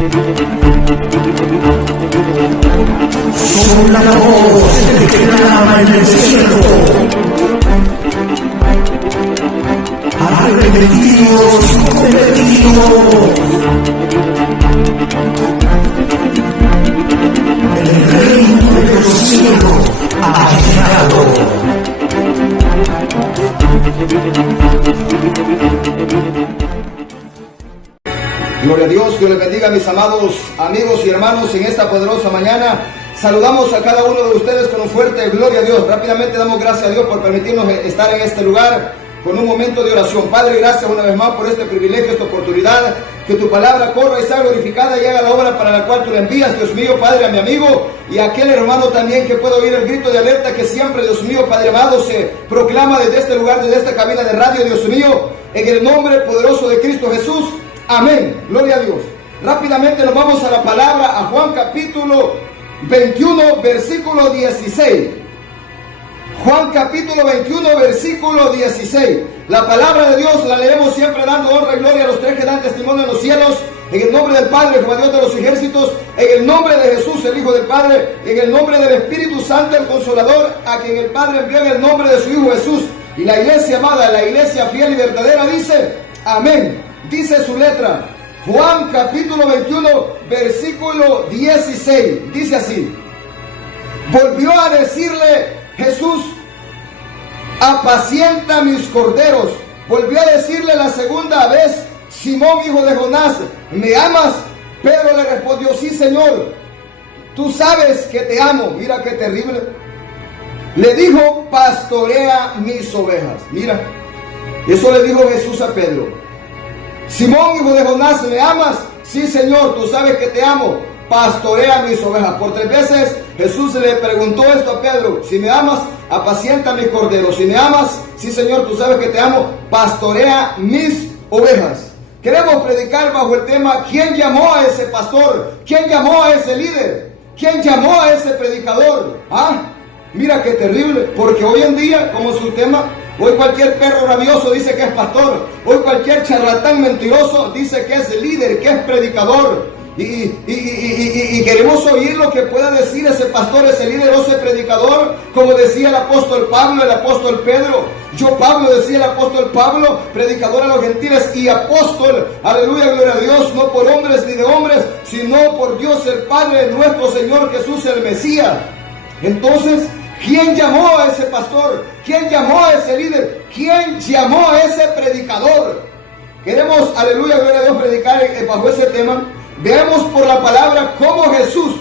Son la voz que clama en el cielo. Arrepentidos y convertidos. El reino de los cielos ha llegado. Gloria a Dios, Dios les bendiga, mis amados amigos y hermanos, en esta poderosa mañana. Saludamos a cada uno de ustedes con un fuerte gloria a Dios. Rápidamente damos gracias a Dios por permitirnos estar en este lugar con un momento de oración. Padre, gracias una vez más por este privilegio, esta oportunidad. Que tu palabra corra y sea glorificada y haga la obra para la cual tú la envías, Dios mío, Padre, a mi amigo y a aquel hermano también que pueda oír el grito de alerta que siempre, Dios mío, Padre amado, se proclama desde este lugar, desde esta cabina de radio, Dios mío, en el nombre poderoso de Cristo Jesús. Amén. Gloria a Dios. Rápidamente nos vamos a la palabra, a Juan capítulo 21, versículo 16. Juan capítulo 21, versículo 16. La palabra de Dios la leemos siempre dando honra y gloria a los tres que dan testimonio en los cielos. En el nombre del Padre, Jehová Dios de los ejércitos, en el nombre de Jesús, el Hijo del Padre, en el nombre del Espíritu Santo, el Consolador, a quien el Padre envió en el nombre de su Hijo Jesús. Y la iglesia amada, la iglesia fiel y verdadera dice, amén. Dice su letra, Juan capítulo 21, versículo 16, dice así: volvió a decirle Jesús, apacienta mis corderos. Volvió a decirle la segunda vez, Simón, hijo de Jonás, ¿me amas? Pedro le respondió, sí, Señor, tú sabes que te amo. Mira qué terrible. Le dijo, pastorea mis ovejas. Mira, eso le dijo Jesús a Pedro. Simón, hijo de Jonás, ¿me amas? Sí, Señor, tú sabes que te amo. Pastorea mis ovejas. Por 3 veces Jesús le preguntó esto a Pedro. Si me amas, apacienta mis corderos. Si me amas, sí, Señor, tú sabes que te amo. Pastorea mis ovejas. Queremos predicar bajo el tema, ¿quién llamó a ese pastor? ¿Quién llamó a ese líder? ¿Quién llamó a ese predicador? Mira qué terrible, porque hoy en día, como su tema, hoy cualquier perro rabioso dice que es pastor. Hoy cualquier charlatán mentiroso dice que es líder, que es predicador. Y queremos oír lo que pueda decir ese pastor, ese líder o ese predicador. Como decía el apóstol Pablo, el apóstol Pedro. Yo, Pablo, decía el apóstol Pablo, predicador a los gentiles y apóstol, aleluya, gloria a Dios, no por hombres ni de hombres, sino por Dios el Padre, nuestro Señor Jesús el Mesías. Entonces, ¿quién llamó a ese pastor? ¿Quién llamó a ese líder? ¿Quién llamó a ese predicador? Queremos, aleluya, gloria a Dios, predicar bajo ese tema. Veamos por la palabra cómo Jesús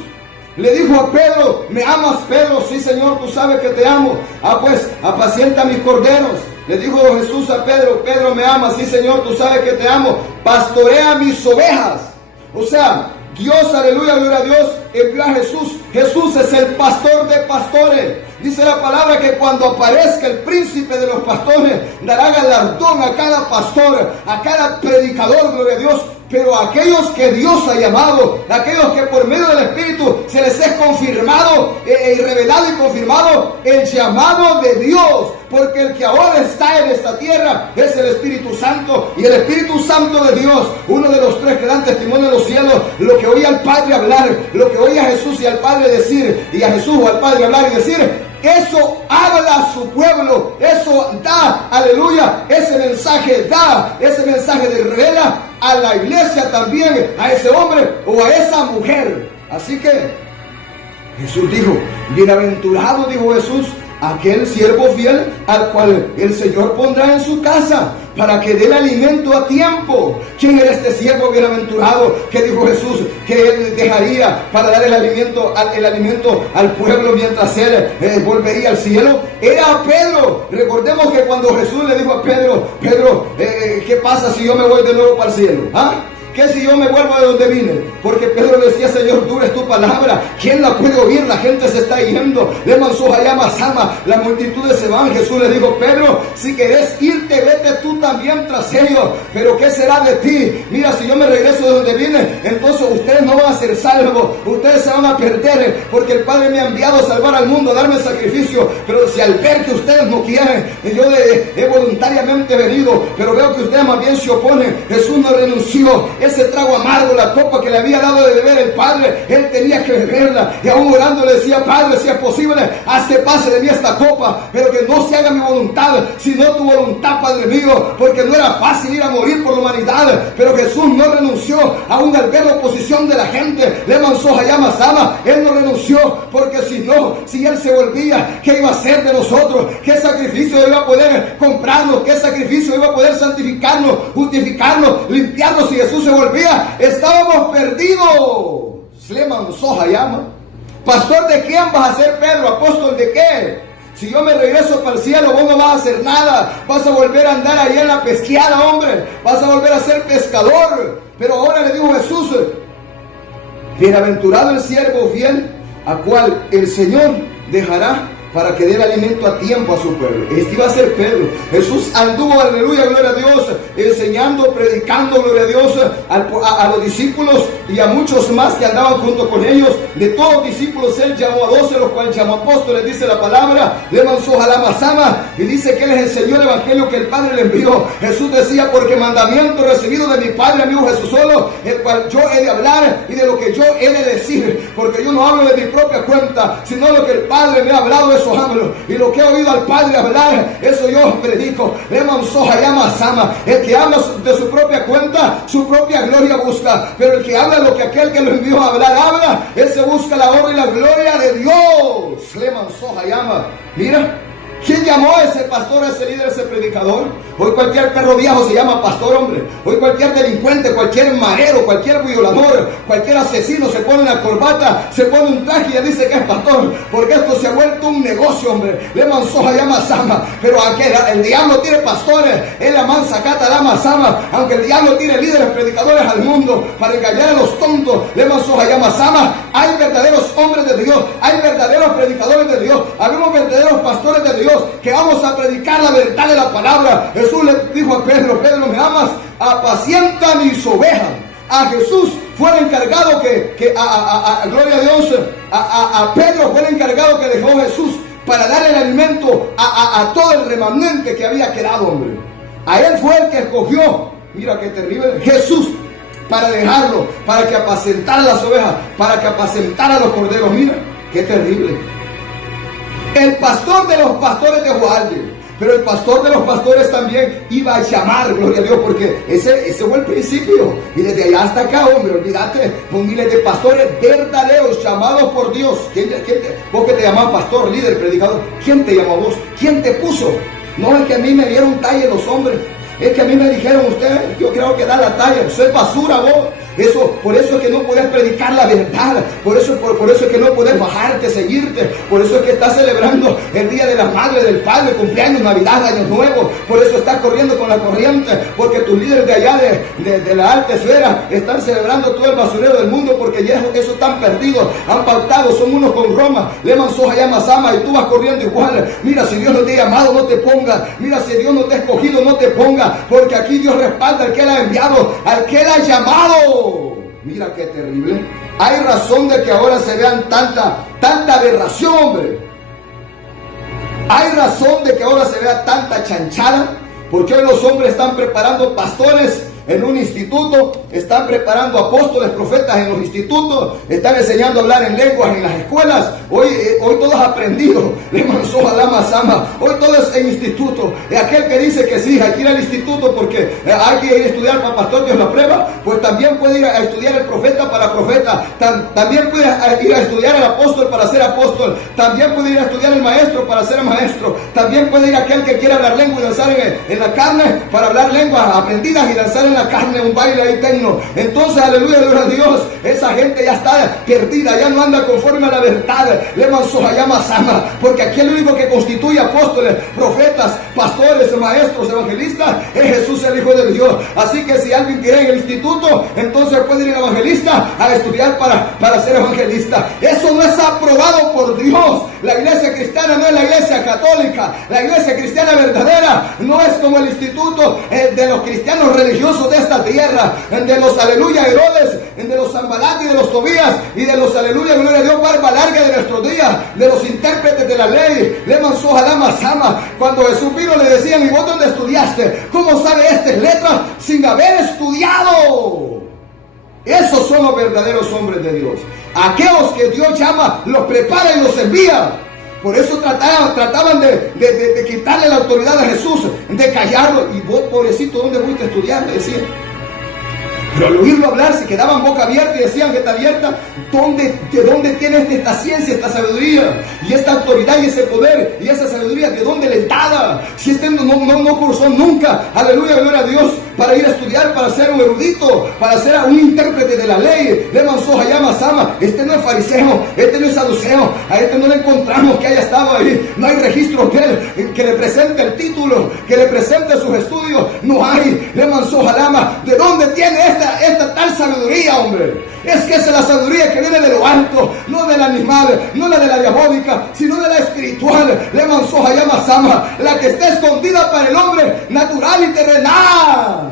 le dijo a Pedro, ¿me amas, Pedro? Sí, Señor, tú sabes que te amo. Pues, apacienta mis corderos. Le dijo Jesús a Pedro, Pedro, ¿me amas? Sí, Señor, tú sabes que te amo. Pastorea mis ovejas. O sea, Dios, aleluya, gloria a Dios, envió a Jesús. Jesús es el pastor de pastores. Dice la palabra que cuando aparezca el príncipe de los pastores, dará galardón a cada pastor, a cada predicador, gloria a Dios. Pero a aquellos que Dios ha llamado, a aquellos que por medio del Espíritu se les es confirmado, revelado y confirmado el llamado de Dios. Porque el que ahora está en esta tierra es el Espíritu Santo. Y el Espíritu Santo de Dios, uno de los tres que dan testimonio en los cielos, lo que oía al Padre hablar, lo que oía a Jesús y al Padre decir, y a Jesús o al Padre hablar y decir, eso habla a su pueblo, eso da, aleluya, ese mensaje de revela a la iglesia también, a ese hombre o a esa mujer. Así que Jesús dijo, bienaventurado, dijo Jesús, aquel siervo fiel al cual el Señor pondrá en su casa para que dé el alimento a tiempo. ¿Quién era este siervo bienaventurado que dijo Jesús que él dejaría para dar el alimento al pueblo mientras él volvería al cielo? Era Pedro. Recordemos que cuando Jesús le dijo a Pedro, ¿qué pasa si yo me voy de nuevo para el cielo? ¿Qué si yo me vuelvo de donde vine? Porque Pedro decía, Señor, dura es tu palabra. ¿Quién la puede oír? La gente se está yendo. Las multitudes se van. Jesús le dijo, Pedro, si querés irte, vete tú también tras ellos. Pero ¿qué será de ti? Mira, si yo me regreso de donde vine, entonces ustedes no van a ser salvos. Ustedes se van a perder. Porque el Padre me ha enviado a salvar al mundo, a darme el sacrificio. Pero si al ver que ustedes no quieren, yo he voluntariamente venido, pero veo que ustedes más bien se oponen. Jesús no renunció. ese trago amargo, la copa que le había dado de beber el Padre, él tenía que beberla. Y aún orando le decía: Padre, si es posible, haz que pase de mí esta copa, pero que no se haga mi voluntad, sino tu voluntad, Padre mío, porque no era fácil ir a morir por la humanidad, pero Jesús no renunció, aún al ver la oposición de la gente. Le manzó Hayama Sama, él no renunció, porque si él se volvía, ¿qué iba a hacer de nosotros? ¿Qué sacrificio iba a poder comprarnos? ¿Qué sacrificio iba a poder santificarnos, justificarnos, limpiarnos? Si Jesús se volvía, estábamos perdidos. Le manzó Hayama. Pastor, ¿de quién vas a ser, Pedro? Apóstol, ¿de qué? Si yo me regreso para el cielo, vos no vas a hacer nada. Vas a volver a andar ahí en la pesqueada, hombre. Vas a volver a ser pescador. Pero ahora le dijo Jesús: bienaventurado el siervo fiel, a cual el Señor dejará para que dé el alimento a tiempo a su pueblo. Este iba a ser Pedro. Jesús anduvo, aleluya, gloria a Dios, enseñando, predicando, gloria a Dios, a los discípulos y a muchos más que andaban junto con ellos. De todos los discípulos él llamó a 12, los cuales llamó apóstoles, dice la palabra. Le manzó Jalama Sama y dice que les enseñó el evangelio que el Padre le envió. Jesús decía: porque mandamiento recibido de mi Padre, amigo Jesús solo, el cual yo he de hablar y de lo que yo he de decir, porque yo no hablo de mi propia cuenta, sino lo que el Padre me ha hablado, eso hablo, y lo que he oído al Padre hablar, eso yo predico. Le manzó Hayama Sama. El que habla de su propia cuenta, su propia gloria busca, pero el que habla lo que aquel que lo envió a hablar habla, ese busca la honra y la gloria de Dios. Le manzó Hayama. Mira, ¿quién llamó a ese pastor, a ese líder, a ese predicador? Hoy cualquier perro viejo se llama pastor, hombre. Hoy cualquier delincuente, cualquier marero, cualquier violador, cualquier asesino se pone una corbata, se pone un traje y ya dice que es pastor, porque esto se ha vuelto un negocio, hombre. Le manzó Hayama Sama. Pero aquel, el diablo tiene pastores, él la mansa cata Lama Sama. Aunque el diablo tiene líderes, predicadores al mundo para engañar a los tontos, le manzó Hayama Sama. Hay verdaderos hombres de Dios, hay verdaderos predicadores de Dios, habemos verdaderos pastores de Dios, que vamos a predicar la verdad de la palabra. Jesús le dijo a Pedro: Pedro, ¿me amas? Apacienta mis ovejas. A Jesús fue el encargado gloria a Dios, a Pedro fue el encargado que dejó Jesús para dar el alimento a todo el remanente que había quedado, hombre. A él fue el que escogió, mira qué terrible, Jesús, para dejarlo, para que apacentara las ovejas, para que apacentara los corderos. Mira qué terrible. El pastor de los pastores dejó a alguien, pero el pastor de los pastores también iba a llamar, gloria a Dios, porque ese fue el principio. Y desde allá hasta acá, hombre, olvídate, con miles de pastores verdaderos llamados por Dios. Vos que te llamás pastor, líder, predicador, ¿quién te llamó a vos? ¿Quién te puso? No es que a mí me dieron talla los hombres, es que a mí me dijeron: usted, yo creo que da la talla, usted es basura vos. Por eso es que no puedes predicar la verdad, por eso es que no puedes bajarte, seguirte, por eso es que estás celebrando el Día de la Madre, del Padre, cumpleaños, Navidad, Año Nuevo, por eso estás corriendo con la corriente, porque tus líderes de allá de la alta esfera están celebrando todo el basurero del mundo, porque ya esos están perdidos, han pautado, son unos con Roma. Le manzó Hayama Sama y tú vas corriendo igual. Mira, si Dios no te ha llamado, no te ponga. Mira, si Dios no te ha escogido, no te ponga, porque aquí Dios respalda al que Él ha enviado, al que Él ha llamado. Mira qué terrible. Hay razón de que ahora se vean tanta aberración, hombre. Hay razón de que ahora se vea tanta chanchada, porque hoy los hombres están preparando pastores en un instituto, están preparando apóstoles, profetas en los institutos, están enseñando a hablar en lenguas en las escuelas. Hoy todo es aprendido. Le manzó a Lama Sama. Hoy todo es en instituto. Y aquel que dice que sí, hay que ir al instituto porque hay que ir a estudiar para pastor, Dios lo aprueba, pues también puede ir a estudiar el profeta para profeta. También puede ir a estudiar el apóstol para ser apóstol. También puede ir a estudiar el maestro para ser maestro. También puede ir aquel que quiera hablar lengua y danzar en la carne para hablar lenguas aprendidas y danzar en la carne, un baile ahí tecno. Entonces, aleluya, gloria a Dios, esa gente ya está perdida, ya no anda conforme a la verdad. Le manzó Hayama Sama, porque aquí el único que constituye apóstoles, profetas, pastores, maestros, evangelistas es Jesús, el Hijo de Dios. Así que si alguien quiere en el instituto, entonces puede ir evangelista a estudiar para ser evangelista. Eso no es aprobado por Dios. La iglesia cristiana no es la iglesia católica. La iglesia cristiana verdadera no es como el instituto de los cristianos religiosos de esta tierra, de los aleluya Herodes, de los Zambalat y de los Tobías y de los aleluya gloria a Dios barba larga de nuestros días, de los intérpretes de la ley. Le manzó Jalama Sama. Cuando Jesús vino le decían: ¿y vos dónde estudiaste? ¿Cómo sabe estas letras sin haber estudiado? Esos son los verdaderos hombres de Dios. Aquellos que Dios llama, los prepara y los envía. Por eso trataban de quitarle la autoridad a Jesús, de callarlo. Y vos, pobrecito, ¿dónde fuiste a estudiar? Le decían. Pero al oírlo hablar se quedaban boca abierta y decían que está abierta. ¿De dónde tiene esta ciencia, esta sabiduría? Y esta autoridad y ese poder y esa sabiduría, ¿de dónde le dada? Si no cursó nunca, aleluya, gloria a Dios, para ir a estudiar, para ser un erudito, para ser un intérprete de la ley. De Mansoja llama Sama. Este no es fariseo, este no es saduceo, a este no le encontramos que haya estado ahí. No hay registro de él que le presente el título, que le presente sus estudios. No hay. De Mansoja Lama. ¿De dónde tiene esta tal sabiduría, hombre? Es que esa es la sabiduría que viene de lo alto, no del animal, no la de la diabólica, sino de la espiritual. Le Mansoja llama Sama, la que está escondida para el hombre natural y terrenal,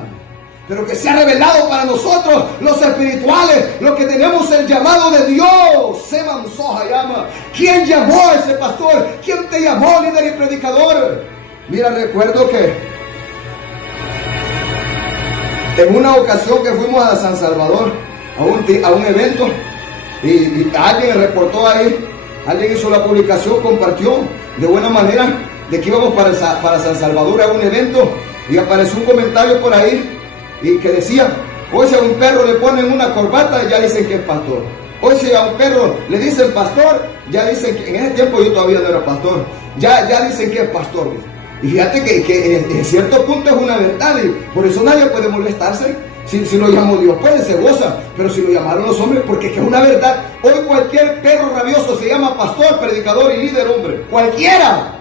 pero que se ha revelado para nosotros, los espirituales, los que tenemos el llamado de Dios. Se Mansoja llama. ¿Quién llamó a ese pastor? ¿Quién te llamó, líder y predicador? Mira, recuerdo que en una ocasión que fuimos a San Salvador, a un evento, y alguien reportó ahí, alguien hizo la publicación, compartió de buena manera de que íbamos para San Salvador a un evento, y apareció un comentario por ahí y que decía: hoy si a un perro le ponen una corbata, ya dicen que es pastor. Hoy si a un perro le dicen pastor, ya dicen que... En ese tiempo yo todavía no era pastor, ya dicen que es pastor. Y fíjate que en cierto punto es una verdad, y por eso nadie puede molestarse. Si lo llamó Dios, pues se goza, pero si lo llamaron los hombres, porque es una verdad. Hoy cualquier perro rabioso se llama pastor, predicador y líder, hombre. Cualquiera.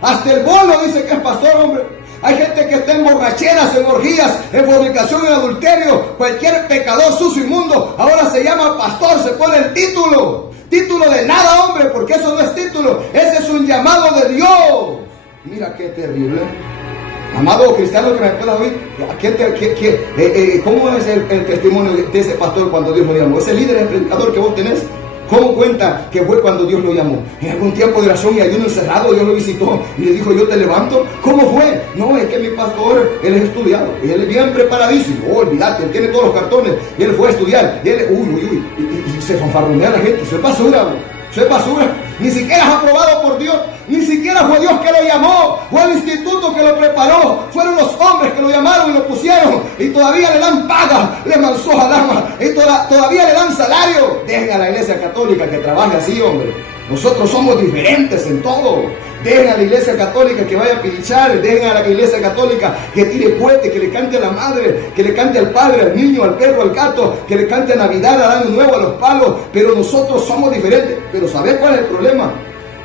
Hasta el bolo dice que es pastor, hombre. Hay gente que está en borracheras, en orgías, en fornicación, en adulterio. Cualquier pecador sucio, inmundo, ahora se llama pastor, se pone el título. Título de nada, hombre, porque eso no es título. Ese es un llamado de Dios. Mira qué terrible. Amado cristiano que me pueda oír, ¿cómo es el testimonio de ese pastor cuando Dios lo llamó? Ese líder, el predicador que vos tenés, ¿cómo cuenta que fue cuando Dios lo llamó? En algún tiempo de oración y ayuno encerrado, Dios lo visitó y le dijo: yo te levanto. ¿Cómo fue? No, es que mi pastor, él es estudiado, y él es bien preparadísimo. Oh, olvídate, él tiene todos los cartones, y él fue a estudiar, y él, y se fanfarronea la gente. Eso es basura, eso es basura. Ni siquiera es aprobado por Dios. Ni siquiera fue Dios que lo llamó. Fue el instituto que lo preparó. Fueron los hombres que lo llamaron y lo pusieron. Y todavía le dan paga. Le Mansoja Lama. Y todavía le dan salario. Dejen a la iglesia católica que trabaje así, hombre. Nosotros somos diferentes en todo. Dejen a la iglesia católica que vaya a pilichar. Dejen a la iglesia católica que tire cohete, que le cante a la madre, que le cante al padre, al niño, al perro, al gato, que le cante a Navidad, al Año Nuevo, a los palos. Pero nosotros somos diferentes. Pero ¿sabes cuál es el problema?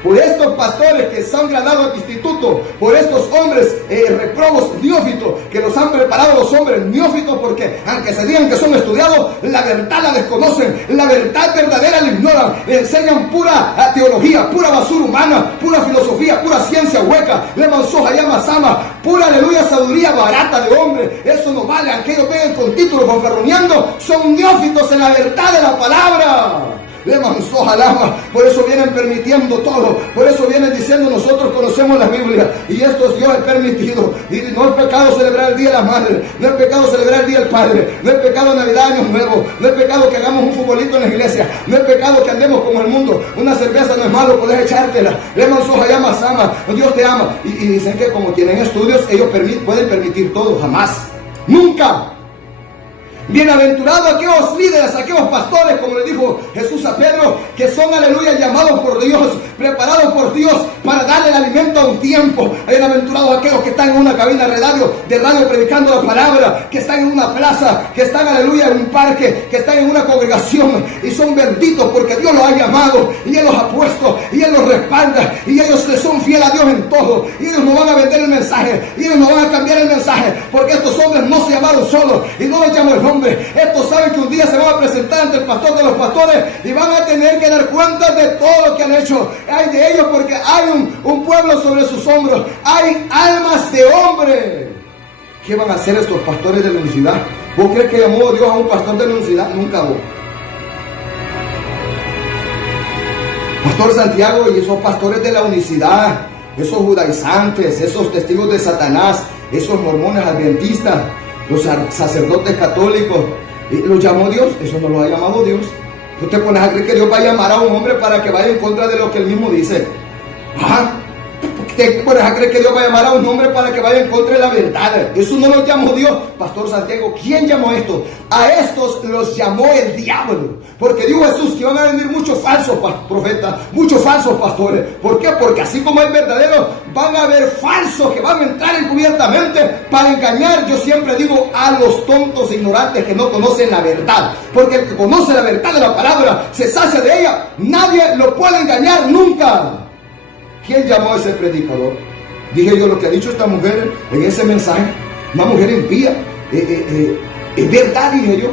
Por estos pastores que se han graduado al instituto, por estos hombres reprobos, neófitos, que los han preparado los hombres neófitos, porque aunque se digan que son estudiados, la verdad la desconocen, la verdad verdadera la ignoran, le enseñan pura teología, pura basura humana, pura filosofía, pura ciencia hueca, le Mansoja llama Sama, pura aleluya sabiduría barata de hombre. Eso no vale, aunque ellos vengan con títulos fanfarroneando, son neófitos en la verdad de la palabra. Le Mansoja Lama. Por eso vienen permitiendo todo. Por eso vienen diciendo: nosotros conocemos la Biblia y esto Dios ha permitido. Y no es pecado celebrar el Día de la Madre, no es pecado celebrar el Día del Padre, no es pecado Navidad, Año Nuevo, no es pecado que hagamos un futbolito en la iglesia, no es pecado que andemos como el mundo. Una cerveza no es malo, puedes echártela. Le Mansoja llama Sama. Dios te ama. Y dicen que como tienen estudios, ellos pueden permitir todo. Jamás, nunca. Bienaventurados aquellos líderes, aquellos pastores, como le dijo Jesús a Pedro, que son, aleluya, llamados por Dios, preparados por Dios para darle el alimento a un tiempo. Bienaventurados aquellos que están en una cabina de radio predicando la palabra, que están en una plaza, que están, aleluya, en un parque, que están en una congregación, y son benditos porque Dios los ha llamado y Él los ha puesto y Él los respalda, y ellos le son fieles a Dios en todo, y ellos no van a vender el mensaje, y ellos no van a cambiar el mensaje, porque estos hombres no se llamaron solos y no los llamó el hombre. Estos saben que un día se van a presentar ante el pastor de los pastores y van a tener que dar cuenta de todo lo que han hecho. Hay de ellos porque hay un pueblo sobre sus hombros. Hay almas de hombre. ¿Qué van a hacer estos pastores de la unicidad? ¿Vos crees que llamó Dios a un pastor de la unicidad? Nunca vos. Pastor Santiago y esos pastores de la unicidad, esos judaizantes, esos testigos de Satanás, esos mormones adventistas, los sacerdotes católicos, ¿Lo llamó Dios? Eso no lo ha llamado Dios. Tú te pones a creer que Dios va a llamar a un hombre para que vaya en contra de lo que él mismo dice. Ajá. Te pones a creer que Dios va a llamar a un hombre para que vaya en contra de la verdad. Eso no lo llamó Dios. Pastor Santiago, ¿quién llamó esto? A estos los llamó el diablo. Porque dijo Jesús que van a venir muchos falsos profetas, muchos falsos pastores. ¿Por qué? Porque así como hay verdaderos, van a haber falsos que van a entrar encubiertamente para engañar. Yo siempre digo a los tontos e ignorantes que no conocen la verdad. Porque el que conoce la verdad de la palabra se sacia de ella. Nadie lo puede engañar nunca. ¿Quién llamó a ese predicador? Dije yo lo que ha dicho esta mujer en ese mensaje. Una mujer impía. Es verdad, dije yo.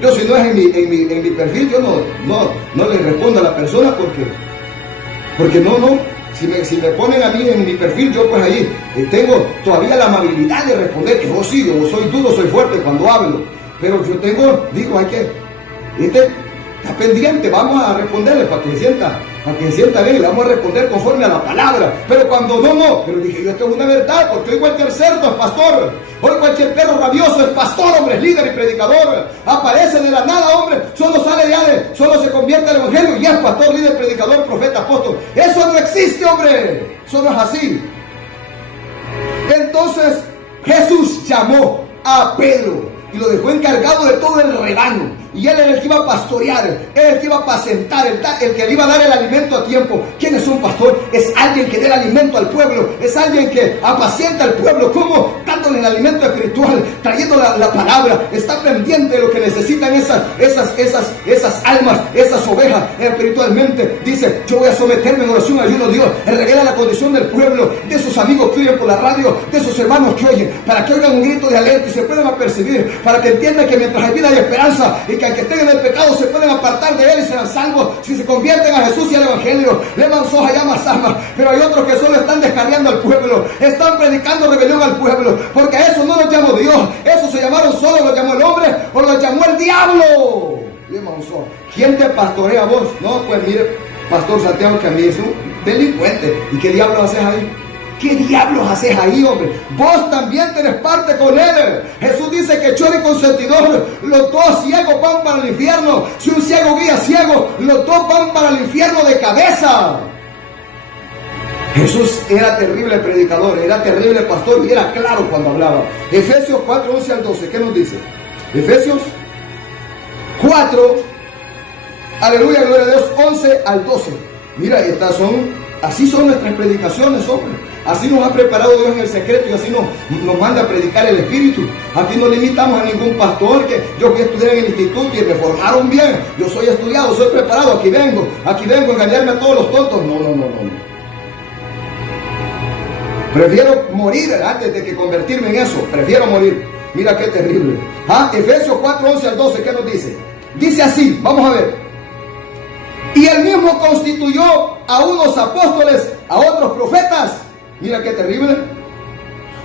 Yo si no es en mi perfil, yo no le respondo a la persona porque no. Si me ponen a mí en mi perfil, yo pues ahí tengo todavía la amabilidad de responder. Yo sí, yo soy duro, soy fuerte cuando hablo. Pero yo digo, hay que, está pendiente, vamos a responderle para que se sienta bien, le vamos a responder conforme a la palabra. Pero cuando no, pero dije yo, esto es una verdad, porque hoy cualquier cerdo es pastor, hoy cualquier perro rabioso es pastor, hombre, es líder y predicador, aparece de la nada, hombre, solo se convierte al evangelio y es pastor, líder, predicador, profeta, apóstol. Eso no existe, hombre, eso no es así. Entonces Jesús llamó a Pedro y lo dejó encargado de todo el rebaño. Y él era el que iba a pastorear, él era el que iba a apacentar, el que le iba a dar el alimento a tiempo. ¿Quién es un pastor? Es alguien que dé el alimento al pueblo, es alguien que apacienta al pueblo. ¿Cómo? Dándole el alimento espiritual, trayendo la palabra, está pendiente de lo que necesitan esas almas, esas ovejas espiritualmente. Dice, yo voy a someterme en oración, ayuno a Dios, él revela la condición del pueblo, de sus amigos que oyen por la radio, de sus hermanos que oyen, para que oigan un grito de alerta y se puedan apercibir, para que entiendan que mientras hay vida hay esperanza, y que al que estén en el pecado se pueden apartar de él y serán salvos si se convierten a Jesús y al evangelio. Levan soja, llamas almas. Pero hay otros que solo están descarriando al pueblo, están predicando rebelión al pueblo, porque a eso no los llamó Dios, eso se llamaron solo, los llamó el hombre o los llamó el diablo. ¿Quién te pastorea a vos? No, pues mire, Pastor Santiago, que a mí es un delincuente. ¿Y qué diablos haces ahí? ¿Qué diablos haces ahí, hombre? Vos también tenés parte con él. Jesús dice que choro y consentidor, los dos ciegos van para el infierno. Si un ciego guía ciego, los dos van para el infierno de cabeza. Jesús era terrible predicador, era terrible pastor y era claro cuando hablaba. Efesios 4, 11 al 12, ¿qué nos dice? Efesios 4, aleluya, gloria a Dios, 11 al 12. Mira, así son nuestras predicaciones, hombre. Así nos ha preparado Dios en el secreto y así nos manda a predicar el Espíritu. Aquí no limitamos a ningún pastor que yo fui a estudiar en el instituto y me formaron bien. Yo soy estudiado, soy preparado, aquí vengo a engañarme a todos los tontos. No. Prefiero morir antes de que convertirme en eso. Prefiero morir. Mira qué terrible. Efesios 4, 11 al 12, ¿qué nos dice? Dice así, vamos a ver. Y él mismo constituyó a unos apóstoles, a otros profetas. Mira qué terrible.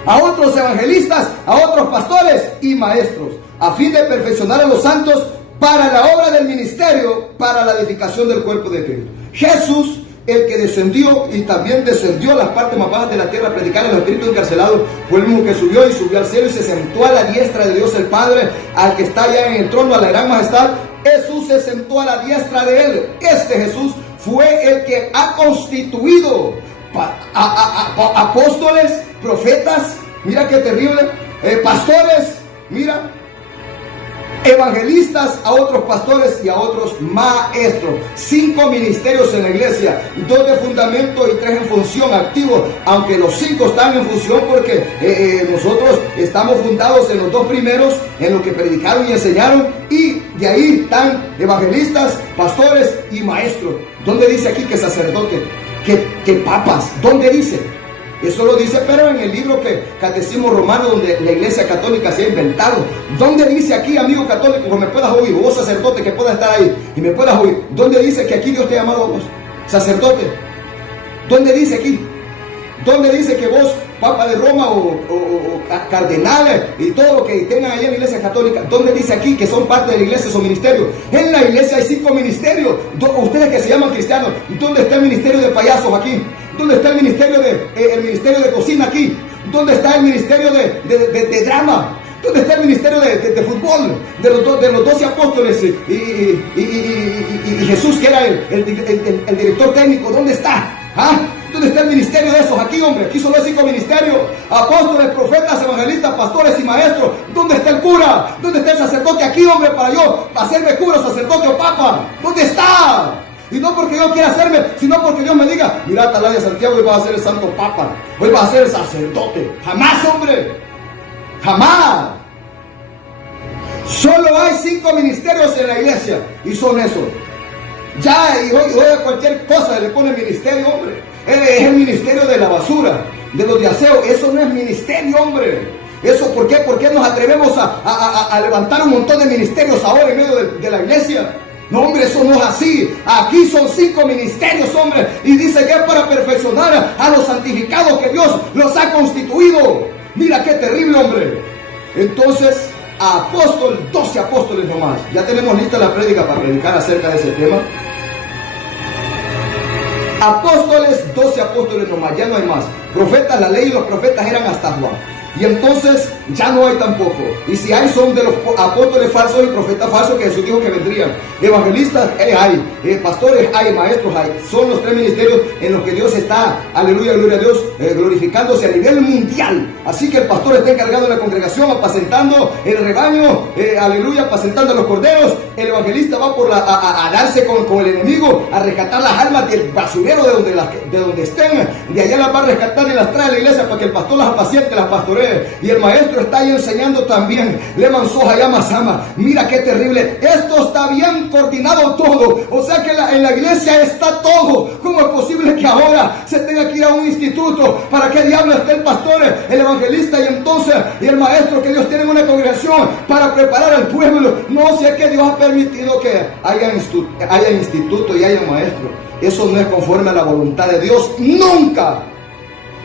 A otros evangelistas, a otros pastores y maestros, a fin de perfeccionar a los santos para la obra del ministerio, para la edificación del cuerpo de Cristo. Jesús, el que descendió y también descendió a las partes más bajas de la tierra a predicar al espíritu encarcelado, fue el mismo que subió al cielo y se sentó a la diestra de Dios el Padre, al que está allá en el trono, a la gran majestad. Jesús se sentó a la diestra de él. Este Jesús fue el que ha constituido apóstoles, profetas, mira qué terrible, pastores, mira, evangelistas, a otros pastores y a otros maestros. 5 ministerios en la iglesia, 2 de fundamento y 3 en función, activos, aunque los 5 están en función porque nosotros estamos fundados en los 2 primeros, en lo que predicaron y enseñaron, y de ahí están evangelistas, pastores y maestros. ¿Dónde dice aquí que sacerdote? Que papas? ¿Dónde dice? Eso lo dice, pero en el libro que Catecismo Romano, donde la Iglesia Católica se ha inventado. ¿Dónde dice aquí, amigo católico, que me puedas oír? O vos, sacerdote, que puedas estar ahí y me puedas oír. ¿Dónde dice que aquí Dios te ha llamado a vos, sacerdote? ¿Dónde dice aquí? ¿Dónde dice que vos, Papa de Roma o cardenales y todo lo que tengan ahí en la Iglesia Católica, dónde dice aquí que son parte de la iglesia, son ministerios? En la iglesia hay 5 ministerios. Ustedes que se llaman cristianos, ¿dónde está el ministerio de payasos aquí? ¿Dónde está el ministerio de cocina aquí? ¿Dónde está el ministerio de drama? ¿Dónde está el ministerio de fútbol de los 12 apóstoles y Jesús, que era el director técnico? ¿Dónde está? ¿Ah? ¿Dónde está el ministerio de esos aquí, hombre? Aquí solo hay 5 ministerios: apóstoles, profetas, evangelistas, pastores y maestros. ¿Dónde está el cura? ¿Dónde está el sacerdote aquí, hombre, para yo hacerme cura, sacerdote o papa? ¿Dónde está? Y no porque yo quiera hacerme, sino porque Dios me diga: mira, Atalaya Santiago, hoy va a ser el santo papa, hoy va a ser el sacerdote. Jamás, hombre, jamás. Solo hay 5 ministerios en la iglesia y son esos. Ya, y hoy a cualquier cosa le pone ministerio, hombre. Es el ministerio de la basura, de los de aseo. Eso no es ministerio, hombre. Eso, ¿por qué? ¿Por qué nos atrevemos a levantar un montón de ministerios ahora en medio de la iglesia? No, hombre, eso no es así. Aquí son 5 ministerios, hombre. Y dice que es para perfeccionar a los santificados que Dios los ha constituido. Mira qué terrible, hombre. Entonces, apóstol, 12 apóstoles nomás. Ya tenemos lista la prédica para predicar acerca de ese tema. Apóstoles, 12 apóstoles nomás, ya no hay más. Profetas, la ley y los profetas eran hasta Juan. Y entonces ya no hay tampoco. Y si hay, son de los apóstoles falsos y profetas falsos que Jesús dijo que vendrían. Evangelistas hay, pastores hay, maestros hay. Son los 3 ministerios en los que Dios está, aleluya, gloria a Dios, glorificándose a nivel mundial. Así que el pastor está encargado de la congregación, apacentando el rebaño, aleluya, apacentando a los corderos. El evangelista va a darse con el enemigo, a rescatar las almas del basurero de donde estén. De allá las va a rescatar y las trae a la iglesia para que el pastor las apaciente, las pastoree. Y el maestro está ahí enseñando también. Leman soja llama sama. Mira qué terrible. Esto está bien coordinado todo. O sea que en la iglesia está todo. ¿Cómo es posible que ahora se tenga que ir a un instituto? ¿Para qué diablo está el pastor, el evangelista y el maestro que Dios tiene en una congregación para preparar al pueblo? No sé que Dios ha permitido que haya instituto y haya maestro. Eso no es conforme a la voluntad de Dios. Nunca.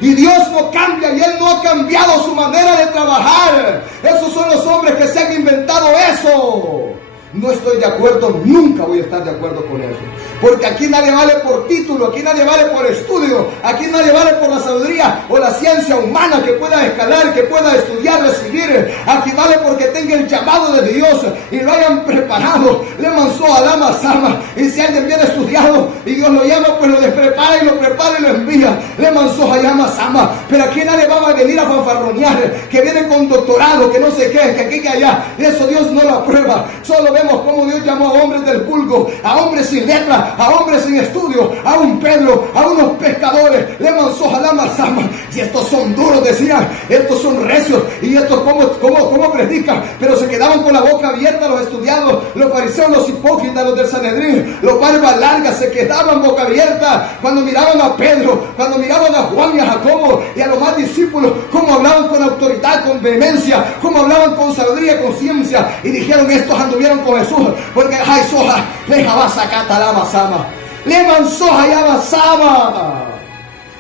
Y Dios no cambia, y Él no ha cambiado su manera de trabajar. Esos son los hombres que se han inventado eso. No estoy de acuerdo, nunca voy a estar de acuerdo con eso. Porque aquí nadie vale por título, aquí nadie vale por estudio, aquí nadie vale por la sabiduría o la ciencia humana que pueda escalar, que pueda estudiar, recibir. Aquí vale porque tenga el llamado de Dios y lo hayan preparado. Le manzó a la sama. Y si alguien viene estudiado y Dios lo llama, pues lo desprepara y lo prepara y lo envía. Le manzó a llama sama. Pero aquí nadie va a venir a fanfarronear, que viene con doctorado, que no sé qué, que aquí, que allá. Eso Dios no lo aprueba. Solo vemos cómo Dios llamó a hombres del vulgo, a hombres sin letra, a hombres sin estudio, a un Pedro, a unos pescadores. Le manzó a la masama. Y estos son duros, decían, estos son recios, y estos cómo predican. Pero se quedaban con la boca abierta los estudiados, los fariseos, los hipócritas, los del Sanedrín, los barbas largas, se quedaban boca abierta cuando miraban a Pedro, cuando miraban a Juan y a Jacobo y a los más discípulos, cómo hablaban con autoridad, con vehemencia, cómo hablaban con sabiduría, con ciencia, y dijeron: estos anduvieron con Jesús, porque hay soja, deja va a sacar la masama. Le mansoja ya basama.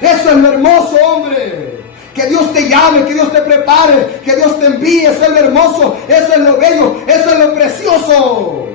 Eso es lo hermoso, hombre. Que Dios te llame, que Dios te prepare, que Dios te envíe. Eso es lo hermoso, eso es lo bello, eso es lo precioso.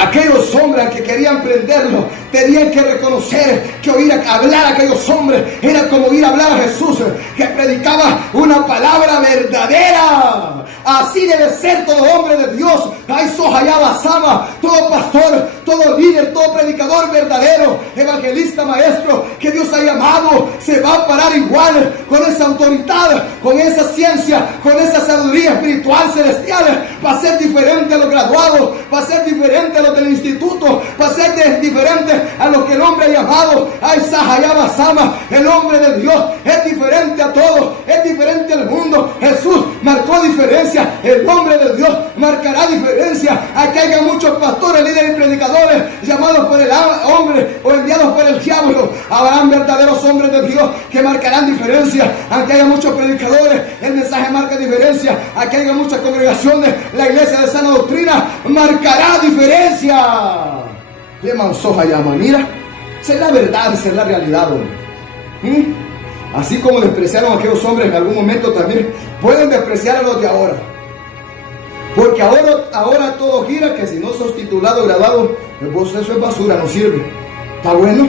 Aquellos hombres que querían prenderlo tenían que reconocer que oír hablar a aquellos hombres era como oír hablar a Jesús, que predicaba una palabra verdadera. Así debe ser todo hombre de Dios. Ay, Sohayaba Sama, todo pastor, todo líder, todo predicador verdadero, evangelista, maestro, que Dios ha llamado, se va a parar igual, con esa autoridad, con esa ciencia, con esa sabiduría espiritual celestial. Va a ser diferente a los graduados, va a ser diferente a los del instituto, va a ser diferente a los que el hombre ha llamado. Ay, Sohayaba Sama, el hombre de Dios es diferente a todos, es diferente al mundo. Jesús marcó diferencia. El hombre de Dios marcará diferencia. Aquí hay muchos pastores, líderes y predicadores llamados por el hombre o enviados por el diablo. Habrán verdaderos hombres de Dios que marcarán diferencia. Aunque haya muchos predicadores, el mensaje marca diferencia. Aquí hay muchas congregaciones, la iglesia de sana doctrina marcará diferencia. Le mansoja llama. Mira, esa es la verdad, esa es la realidad, hombre. Así como despreciaron a aquellos hombres en algún momento, también pueden despreciar a los de ahora. Porque ahora todo gira, que si no sos titulado, graduado, pues eso es basura, no sirve. ¿Está bueno?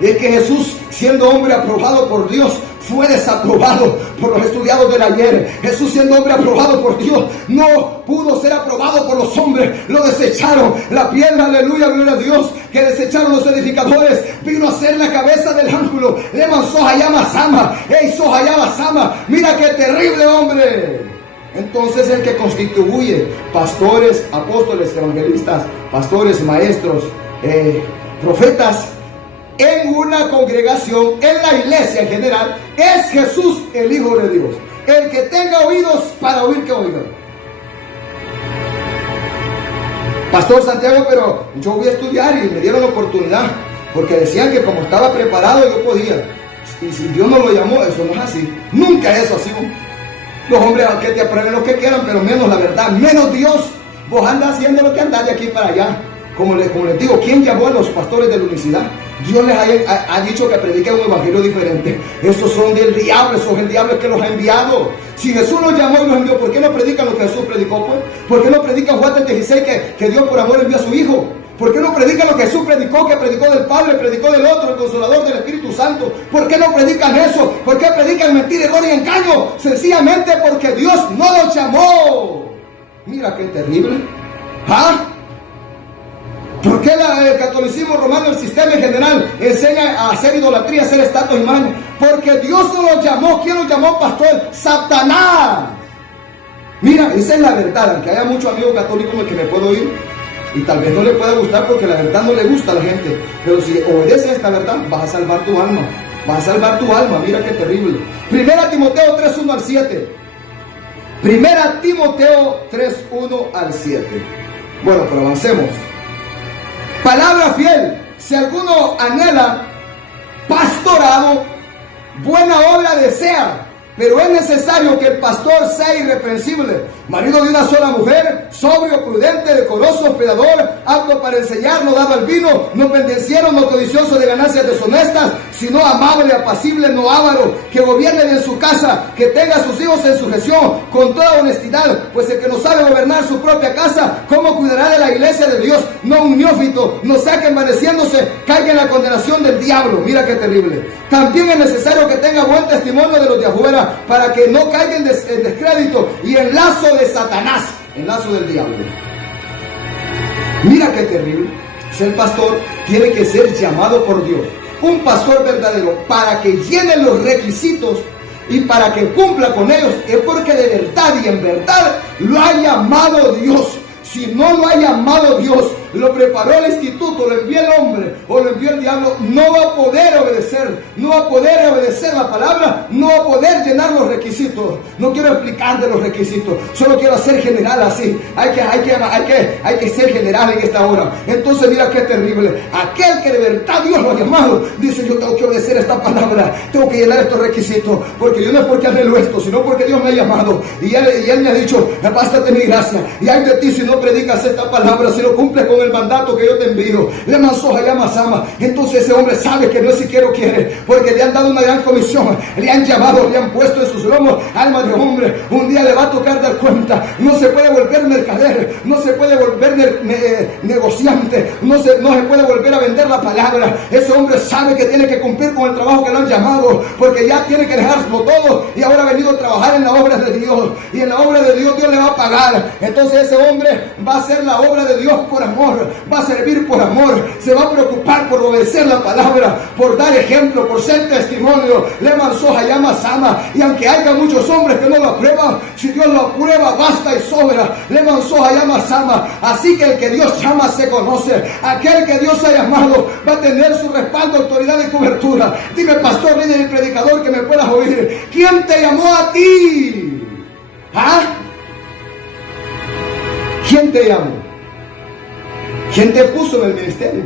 Es que Jesús, siendo hombre aprobado por Dios, fue desaprobado por los estudiados del ayer. Jesús, siendo hombre aprobado por Dios, no pudo ser aprobado por los hombres. Lo desecharon. La piedra, aleluya, gloria a Dios, que desecharon los edificadores, vino a ser la cabeza del ángulo. Leman Sohayama Sama. ¡Ey, Sohayama Sama! Mira qué terrible hombre. Entonces el que constituye pastores, apóstoles, evangelistas, pastores, maestros, profetas en una congregación, en la iglesia en general, es Jesús, el Hijo de Dios. El que tenga oídos para oír, que oiga. Pastor Santiago, pero yo voy a estudiar y me dieron la oportunidad, porque decían que como estaba preparado yo podía. Y si Dios no lo llamó, eso no es así. Nunca es así. Los hombres que te aprueben lo que quieran, pero menos la verdad, menos Dios. Vos andas haciendo lo que andás de aquí para allá. Como les digo, ¿quién llamó a los pastores de la unicidad? Dios les ha dicho que prediquen un evangelio diferente. Esos son del diablo, esos son el diablo que los ha enviado. Si Jesús los llamó y los envió, ¿por qué no predican lo que Jesús predicó? Pues? ¿Por qué no predican Juan 36 que Dios por amor envió a su Hijo? ¿Por qué no predican lo que Jesús predicó, que predicó del Padre, predicó del otro, el Consolador del Espíritu Santo? ¿Por qué no predican eso? ¿Por qué predican mentira, error y engaño? Sencillamente porque Dios no los llamó. Mira qué terrible. ¿Ah? ¿Por qué el catolicismo romano, el sistema en general, enseña a hacer idolatría, a hacer estatuas y imágenes? Porque Dios no los llamó. ¿Quién los llamó, pastor? ¡Satanás! Mira, esa es la verdad. Aunque haya muchos amigos católicos en el que me puedo ir, y tal vez no le pueda gustar porque la verdad no le gusta a la gente. Pero si obedeces a esta verdad, vas a salvar tu alma. Vas a salvar tu alma. Mira qué terrible. Primera Timoteo 3, 1 al 7. Primera Timoteo 3, 1 al 7. Bueno, pero avancemos. Palabra fiel. Si alguno anhela pastorado, buena obra desea, pero es necesario que el pastor sea irreprensible, marido de una sola mujer, sobrio, prudente, decoroso, hospedador, apto para enseñar, no dado al vino, no pendenciero, no codicioso de ganancias deshonestas, sino amable, apacible, no avaro, que gobierne bien su casa, que tenga a sus hijos en sujeción, con toda honestidad, pues el que no sabe gobernar su propia casa, ¿cómo cuidará de la iglesia de Dios? No un neófito, no sea que envaneciéndose caiga en la condenación del diablo. Mira qué terrible. También es necesario que tenga buen testimonio de los de afuera, para que no caiga en descrédito y en lazo de Satanás, en lazo del diablo. Mira qué terrible. El pastor tiene que ser llamado por Dios. Un pastor verdadero, para que llene los requisitos y para que cumpla con ellos, es porque de verdad y en verdad lo ha llamado Dios. Si no lo ha llamado Dios, lo preparó el instituto, lo envió el hombre o lo envió el diablo, no va a poder obedecer, no va a poder obedecer la palabra, no va a poder llenar los requisitos. No quiero explicar de los requisitos, solo quiero hacer general así. Hay que ser general en esta hora. Entonces mira qué terrible. Aquel que de verdad Dios lo ha llamado, dice: yo tengo que obedecer esta palabra, tengo que llenar estos requisitos, porque yo no es porque anhelo esto, sino porque Dios me ha llamado. Y él me ha dicho: bástate mi gracia. Y hay de ti si no predicas esta palabra, si no cumples con el mandato que yo te envío. Le manzó llama Sama. Entonces ese hombre sabe que no es siquiera quiere, porque le han dado una gran comisión, le han llamado, le han puesto en sus lomos alma de hombre. Un día le va a tocar dar cuenta. No se puede volver mercader, no se puede volver negociante, no se puede volver a vender la palabra. Ese hombre sabe que tiene que cumplir con el trabajo que le han llamado, porque ya tiene que dejarlo todo y ahora ha venido a trabajar en la obra de Dios, y en la obra de Dios Dios le va a pagar. Entonces ese hombre va a hacer la obra de Dios por amor, va a servir por amor, se va a preocupar por obedecer la palabra, por dar ejemplo, por ser testimonio. Le manzó llama Sama. Y aunque haya muchos hombres que no lo aprueban, si Dios lo aprueba, basta y sobra. Le manzó llama Sama. Así que el que Dios llama se conoce. Aquel que Dios ha llamado va a tener su respaldo, autoridad y cobertura. Dime, pastor, líder y predicador, que me puedas oír. ¿Quién te llamó a ti? ¿Ah? ¿Quién te llamó? ¿Quién te puso en el ministerio?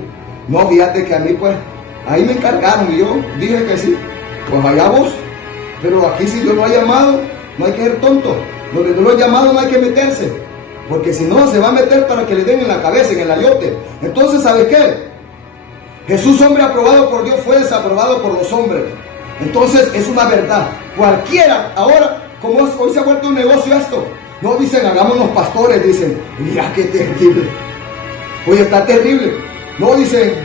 No, fíjate que a mí pues, ahí me encargaron y yo dije que sí. Pues allá vos. Pero aquí si Dios lo ha llamado, no hay que ser tonto. Donde no lo ha llamado no hay que meterse. Porque si no, se va a meter para que le den en la cabeza, en el ayote. Entonces, ¿sabes qué? Jesús, hombre aprobado por Dios, fue desaprobado por los hombres. Entonces, es una verdad. Cualquiera, ahora, como hoy se ha vuelto un negocio esto, no dicen, hagámonos pastores, dicen, mira qué terrible. Oye, está terrible. No, dicen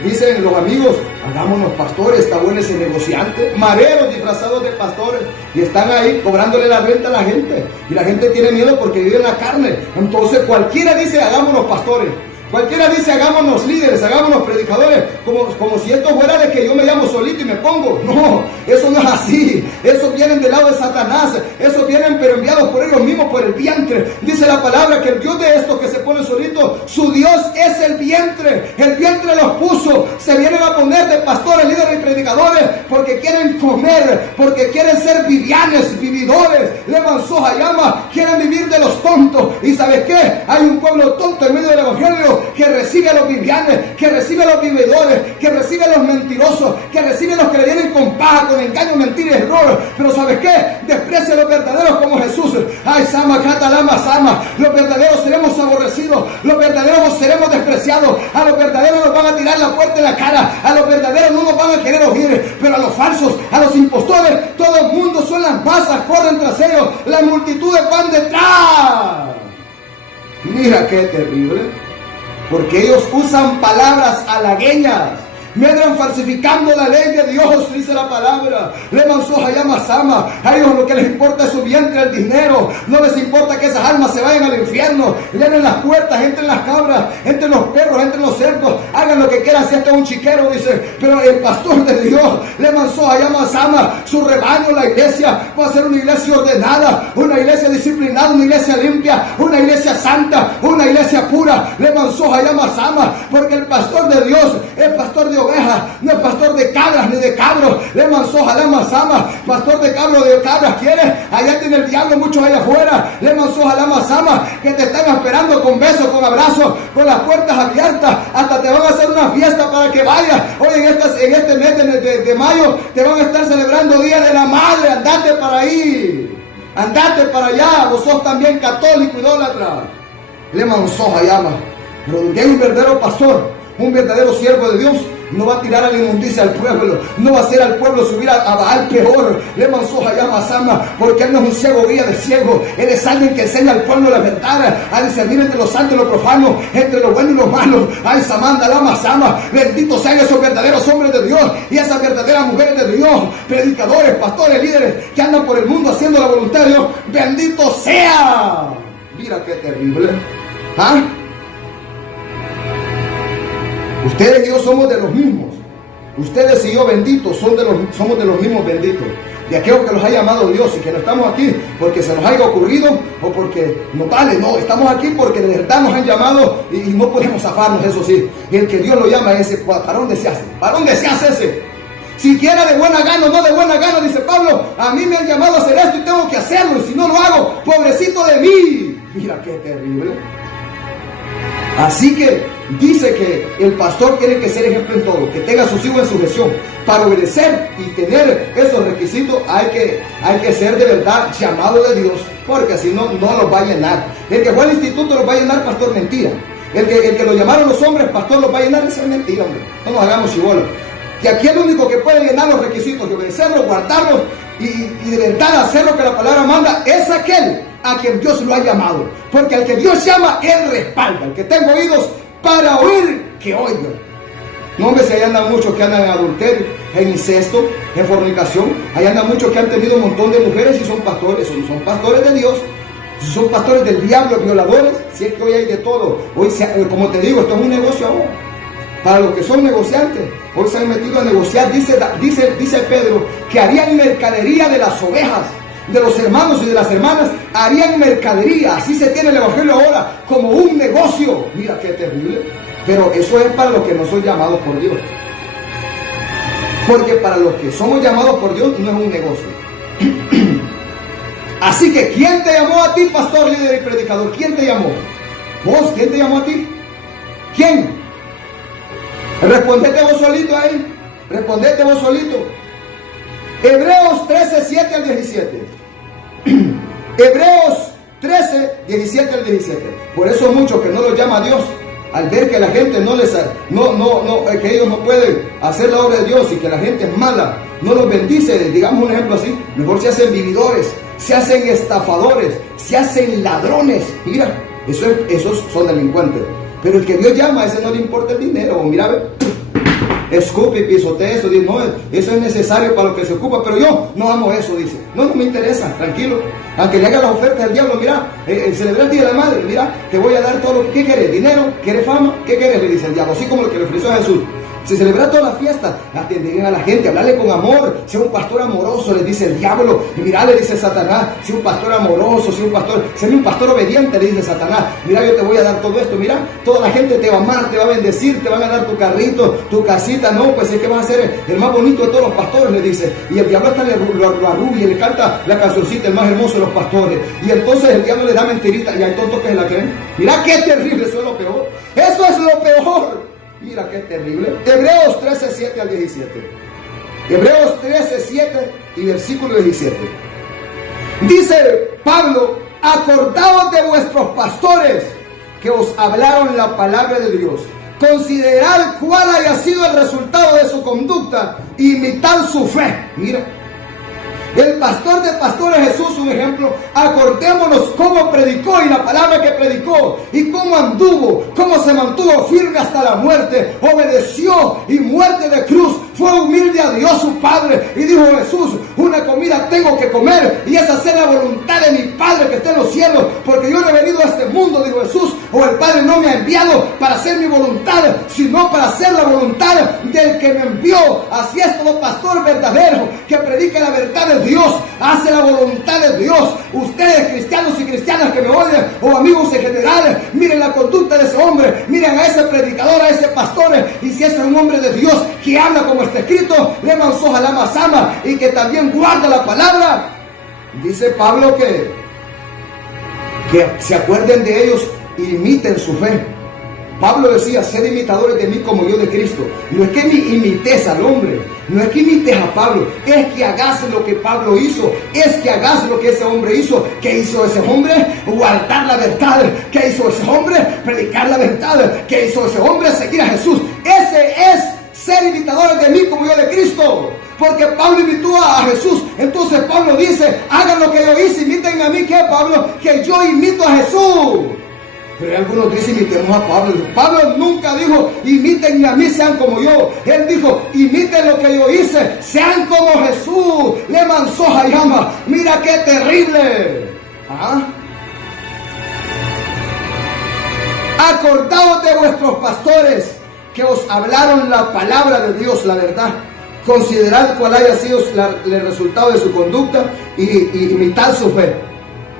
los amigos, Hagámonos pastores, está bueno ese negociante. Mareros disfrazados de pastores y están ahí cobrándole la renta a la gente. Y la gente tiene miedo porque vive en la carne. Entonces cualquiera dice, hagámonos pastores. Cualquiera dice, hagámonos líderes, hagámonos predicadores, como si esto fuera de que yo me llamo solito y me pongo. No, eso no es así. Esos vienen del lado de Satanás. Esos vienen pero enviados por ellos mismos, por el vientre. Dice la palabra que el Dios de estos que se pone solito, su Dios es el vientre. El vientre los puso. Se vienen a poner de pastores, líderes y predicadores porque quieren comer, porque quieren ser vivianes, vividores. Levan soja llama, quieren vivir de los tontos. ¿Y sabes qué? Hay un pueblo tonto en medio del evangelio que recibe a los vivianes, que recibe a los vividores, que recibe a los mentirosos, que recibe a los que le vienen con paja, con engaño, mentira y error. Pero ¿sabes qué? Desprecia a los verdaderos como Jesús. Ay, Sama, Catalama, Sama. Los verdaderos seremos aborrecidos, los verdaderos seremos despreciados, a los verdaderos nos van a tirar la puerta en la cara, a los verdaderos no nos van a querer oír, pero a los falsos, a los impostores, todo el mundo son las masas, corren tras ellos, las multitudes van detrás. Mira qué terrible. Porque ellos usan palabras halagueñas, medran falsificando la ley de Dios, dice la palabra. Levan soja llama sama. A ellos lo que les importa es su vientre, el dinero. No les importa que esas almas se vayan al infierno. Llenen las puertas, entren las cabras, entren los perros, entren los cerdos. Hagan lo que quieran, si hasta un chiquero, dice. Pero el pastor de Dios, levan soja llama sama. Su rebaño, la iglesia, va a ser una iglesia ordenada, una iglesia disciplinada, una iglesia limpia, una iglesia santa, una iglesia pura. Levan soja llama sama. Porque el pastor de Dios es pastor de ovejas, no es pastor de cabras ni de cabros. Le mansoja, le masama, pastor de cabros, de cabras, ¿quieres? Allá tiene el diablo, muchos allá afuera. Le mansoja, la masama, que te están esperando con besos, con abrazos, con las puertas abiertas. Hasta te van a hacer una fiesta para que vayas. Hoy en este mes de mayo te van a estar celebrando Día de la Madre. Andate para ahí, andate para allá. Vos sos también católico, idólatra. Le mansoja, llama. Pero donde hay un verdadero pastor, un verdadero siervo de Dios, no va a tirar a la inmundicia al pueblo, no va a hacer al pueblo subir a Baal peor. Le mansoja llama sama, porque él no es un ciego guía de ciego, él es alguien que enseña al pueblo la verdad, a discernir entre lo santo y lo profano, entre lo bueno y lo malo. Ay, Samanda lama sama, benditos sean esos verdaderos hombres de Dios y esas verdaderas mujeres de Dios, predicadores, pastores, líderes que andan por el mundo haciendo la voluntad de Dios. Bendito sea. Mira qué terrible. ¿Ah? Ustedes y yo somos de los mismos. Ustedes y yo, benditos, somos de los mismos benditos. De aquellos que los ha llamado Dios y que no estamos aquí porque se nos haya ocurrido o porque nos vale. No, estamos aquí porque de verdad nos han llamado y no podemos zafarnos, eso sí. Y el que Dios lo llama es ese. ¿Para dónde se hace? ¿Para dónde se hace ese? Siquiera de buena gana o no de buena gana, dice Pablo, a mí me han llamado a hacer esto y tengo que hacerlo. Y si no lo hago, pobrecito de mí. Mira qué terrible. Así que dice que el pastor tiene que ser ejemplo en todo, que tenga a sus hijos en sujeción. Para obedecer y tener esos requisitos hay que ser de verdad llamado de Dios, porque si no, no los va a llenar. El que fue al instituto los va a llenar, pastor, mentira. El que lo llamaron los hombres, pastor, los va a llenar, eso es mentira, hombre. No nos hagamos chibolos. Que aquí el único que puede llenar los requisitos, de obedecerlos, guardarlos y de verdad hacer lo que la palabra manda, es aquel a quien Dios lo ha llamado. Porque al que Dios llama, Él respalda. El que tenga oídos para oír, que oiga. No, hombre, si ahí andan muchos que andan en adulterio, en incesto, en fornicación. Ahí andan muchos que han tenido un montón de mujeres y son pastores. Son pastores de Dios. Son pastores del diablo, violadores. Si es que hoy hay de todo. Hoy, como te digo, esto es un negocio ahora. Para los que son negociantes, hoy se han metido a negociar. Dice Pedro que harían mercadería de las ovejas, de los hermanos y de las hermanas, harían mercadería. Así se tiene el evangelio ahora, como un negocio. Mira qué terrible. Pero eso es para los que no son llamados por Dios. Porque para los que somos llamados por Dios no es un negocio. Así que, ¿quién te llamó a ti, pastor, líder y predicador? ¿Quién te llamó? ¿Vos? ¿Quién te llamó a ti? ¿Quién? Respondete vos solito ahí. Respondete vos solito. Hebreos 13, 7 al 17. Hebreos 13, 17 al 17. Por eso muchos que no los llama Dios, al ver que la gente que ellos no pueden hacer la obra de Dios y que la gente es mala, no los bendice, digamos un ejemplo así, mejor se hacen vividores, se hacen estafadores, se hacen ladrones. Mira, esos son delincuentes. Pero el que Dios llama, a ese no le importa el dinero. Mira, escupe y pisotea eso. Dice, no, eso es necesario para lo que se ocupa, pero yo no amo eso, dice. No, no me interesa, tranquilo. Aunque le haga las ofertas al diablo, mira, celebrar el Día de la Madre, mira, te voy a dar todo lo que... ¿Qué querés? ¿Dinero? ¿Querés fama? ¿Qué querés? Le dice el diablo, así como lo que le ofreció a Jesús. Si celebra toda la fiesta, atender a la gente, hablarle con amor, sea un pastor amoroso, le dice el diablo. Y mira, le dice Satanás, sea un pastor amoroso, sea un pastor obediente, le dice Satanás. Mira, yo te voy a dar todo esto, mira, toda la gente te va a amar, te va a bendecir, te van a dar tu carrito, tu casita. No, pues es que vas a ser el más bonito de todos los pastores, le dice. Y el diablo hasta lo arrubia, le canta la cancioncita, el más hermoso de los pastores. Y entonces el diablo le da mentirita y hay tontos que se la creen. Mira qué terrible, eso es lo peor. Eso es lo peor. Mira qué terrible. Hebreos 13, 7 al 17. Hebreos 13, 7 y versículo 17. Dice Pablo, acordaos de vuestros pastores que os hablaron la palabra de Dios. Considerad cuál haya sido el resultado de su conducta. Imitad su fe. Mira. El pastor de pastores Jesús, un ejemplo. Acordémonos cómo predicó y la palabra que predicó y cómo anduvo, cómo se mantuvo firme hasta la muerte, obedeció y muerte de cruz, fue humilde a Dios su Padre y dijo Jesús, una comida tengo que comer y es hacer la voluntad de mi Padre que está en los cielos, porque yo no he venido a este mundo, dijo Jesús, o el Padre no me ha enviado para hacer mi voluntad, sino para hacer la voluntad del que me envió. Así es todo pastor verdadero que predica la verdad de Dios, hace la voluntad de Dios. Ustedes cristianos y cristianas que me oyen, o amigos en general, miren la conducta de ese hombre, miren a ese predicador, a ese pastor, y si ese es un hombre de Dios que habla como está escrito, le mansoja la masama y que también guarda la palabra. Dice Pablo que se acuerden de ellos, imiten su fe. Pablo decía, sed imitadores de mí como yo de Cristo. No es que imites al hombre, no es que imites a Pablo, es que hagas lo que Pablo hizo, es que hagas lo que ese hombre hizo. ¿Qué hizo ese hombre? Guardar la verdad. ¿Qué hizo ese hombre? Predicar la verdad. ¿Qué hizo ese hombre? Seguir a Jesús. Ese es ser imitadores de mí como yo de Cristo. Porque Pablo imitó a Jesús. Entonces Pablo dice, hagan lo que yo hice, imiten a mí. ¿Qué, Pablo? Que yo imito a Jesús. Pero algunos dicen, imitemos a Pablo. Pablo nunca dijo, imítenme a mí, sean como yo. Él dijo, imiten lo que yo hice, sean como Jesús. Le mansoja y ama. Mira qué terrible. ¿Ah? Acordaos de vuestros pastores que os hablaron la palabra de Dios, la verdad. Considerad cuál haya sido el resultado de su conducta y imitad su fe.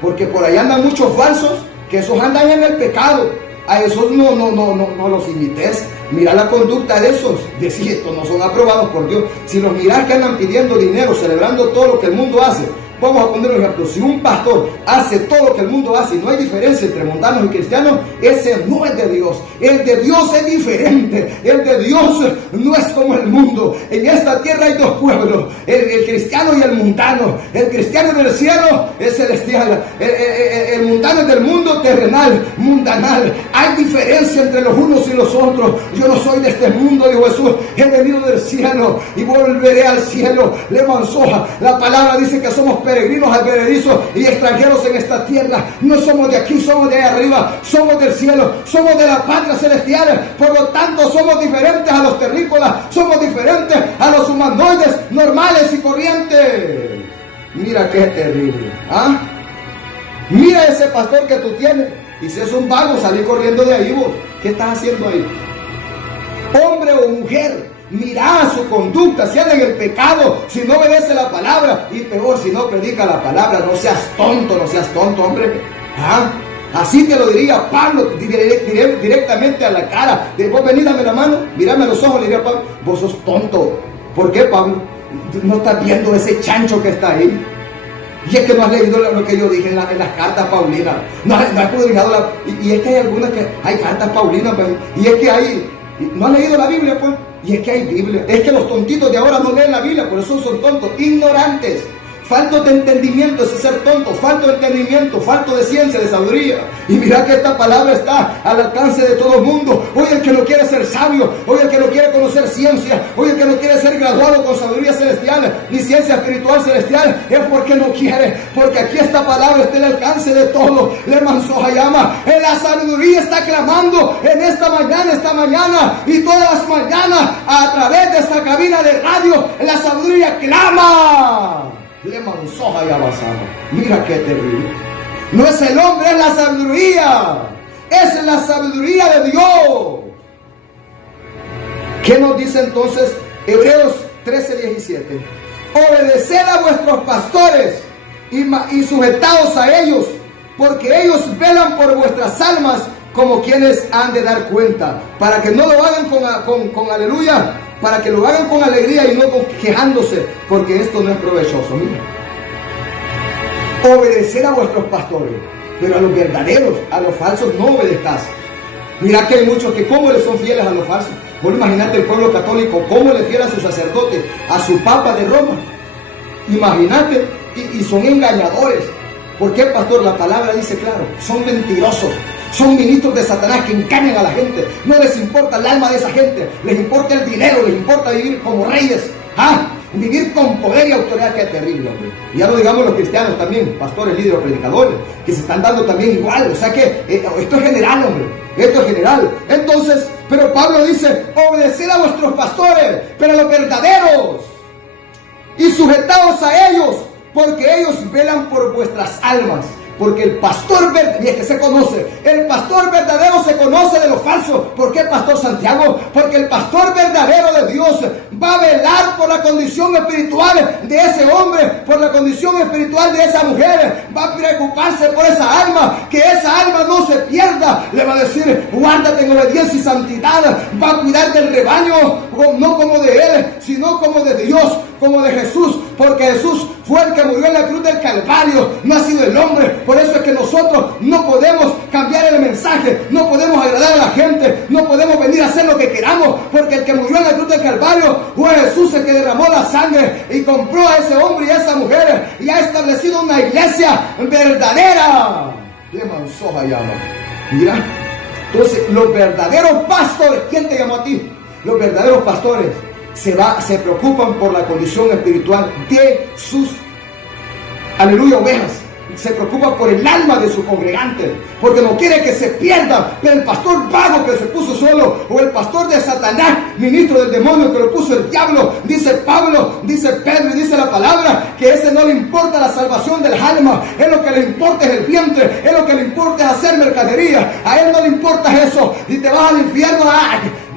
Porque por allá andan muchos falsos, que esos andan en el pecado. A esos no los imites. Mira la conducta de esos. Decir, estos no son aprobados por Dios. Si los miras que andan pidiendo dinero, celebrando todo lo que el mundo hace. Vamos a poner un ejemplo. Si un pastor hace todo lo que el mundo hace y no hay diferencia entre mundanos y cristianos, ese no es de Dios. El de Dios es diferente. El de Dios no es como el mundo. En esta tierra hay dos pueblos, el cristiano y el mundano. El cristiano del cielo es celestial. El mundano es del mundo terrenal, mundanal. Hay diferencia entre los unos y los otros. Yo no soy de este mundo, dijo Jesús. He venido del cielo y volveré al cielo. Le mansoja. La palabra dice que somos peregrinos advenedizos y extranjeros en esta tierra. No somos de aquí, somos de ahí arriba, somos del cielo, somos de la patria celestial. Por lo tanto somos diferentes a los terrícolas, somos diferentes a los humanoides normales y corrientes. Mira qué terrible. ¿Ah? Mira ese pastor que tú tienes, y si es un vago, salí corriendo de ahí vos. ¿Qué estás haciendo ahí? Hombre o mujer, mira su conducta, si anda en el pecado, si no obedece la palabra, y peor si no predica la palabra. No seas tonto, hombre. ¿Ah? Así te lo diría Pablo, directamente a la cara. Vos vení, dame la mano, mírame a los ojos, le diría a Pablo, vos sos tonto. ¿Por qué, Pablo? No estás viendo ese chancho que está ahí. Y es que no has leído lo que yo dije en las cartas paulinas. No has publicado y es que hay algunas que hay cartas paulinas, pues, y es que hay. ¿No has leído la Biblia, pues? Y es que hay Biblia. Es que los tontitos de ahora no leen la Biblia, por eso son tontos, ignorantes, faltos de entendimiento. Ese ser tonto, falto de entendimiento, falto de ciencia, de sabiduría. Y mira que esta palabra está al alcance de todo el mundo. Hoy el que no quiere ser sabio, hoy el que no quiere conocer conocer ciencia, hoy el que no quiere ser graduado con sabiduría celestial, ni ciencia espiritual celestial, es porque no quiere, porque aquí esta palabra está al alcance de todo. Le manzó llama, en la sabiduría está clamando en esta mañana y todas las mañanas a través de esta cabina de radio, la sabiduría clama. Le manzó llama. Mira qué terrible. No es el hombre, es la sabiduría. Es la sabiduría de Dios. ¿Qué nos dice entonces Hebreos 13:17? Obedeced a vuestros pastores y sujetaos a ellos, porque ellos velan por vuestras almas como quienes han de dar cuenta, para que no lo hagan con aleluya, para que lo hagan con alegría y no quejándose, porque esto no es provechoso. Mira, obedecer a vuestros pastores, pero a los verdaderos, a los falsos no obedezcas. Mira que hay muchos que cómo le son fieles a los falsos. Vos imagínate el pueblo católico, cómo le fiel a su sacerdote, a su papa de Roma. Imagínate, y son engañadores. ¿Por qué, pastor? La palabra dice claro, son mentirosos. Son ministros de Satanás que engañan a la gente. No les importa el alma de esa gente, les importa el dinero, les importa vivir como reyes. Vivir con poder y autoridad. Qué terrible, hombre. Y ya no digamos los cristianos también, pastores, líderes, predicadores, que se están dando también igual. O sea que esto es general, hombre. Esto es general. Entonces, pero Pablo dice, obedeced a vuestros pastores, pero a los verdaderos, y sujetaos a ellos, porque ellos velan por vuestras almas. Porque el pastor verdadero, y es que se conoce, el pastor verdadero se conoce de lo falso. ¿Por qué, pastor Santiago? Porque el pastor verdadero de Dios va a velar por la condición espiritual de ese hombre, por la condición espiritual de esa mujer. Va a preocuparse por esa alma, que esa alma no se pierda. Le va a decir, guárdate en obediencia y santidad. Va a cuidar del rebaño, no como de él, sino como de Dios, como de Jesús. Porque Jesús fue el que murió en la cruz del Calvario, no ha sido el hombre. Por eso es que nosotros no podemos cambiar el mensaje, no podemos agradar a la gente, no podemos venir a hacer lo que queramos, porque el que murió en la cruz del Calvario fue Jesús, el que derramó la sangre y compró a ese hombre y a esa mujer y ha establecido una iglesia verdadera. Le manzó llama. Mira, entonces los verdaderos pastores, ¿quién te llamó a ti? Los verdaderos pastores se preocupan por la condición espiritual de sus, aleluya, ovejas. Se preocupa por el alma de su congregante, porque no quiere que se pierda. Pero el pastor vago que se puso solo, o el pastor de Satanás, ministro del demonio que lo puso el diablo, dice Pablo, dice Pedro y dice la palabra, que a ese no le importa la salvación del alma, es lo que le importa es el vientre, es lo que le importa es hacer mercadería, a él no le importa eso. Y te vas al infierno,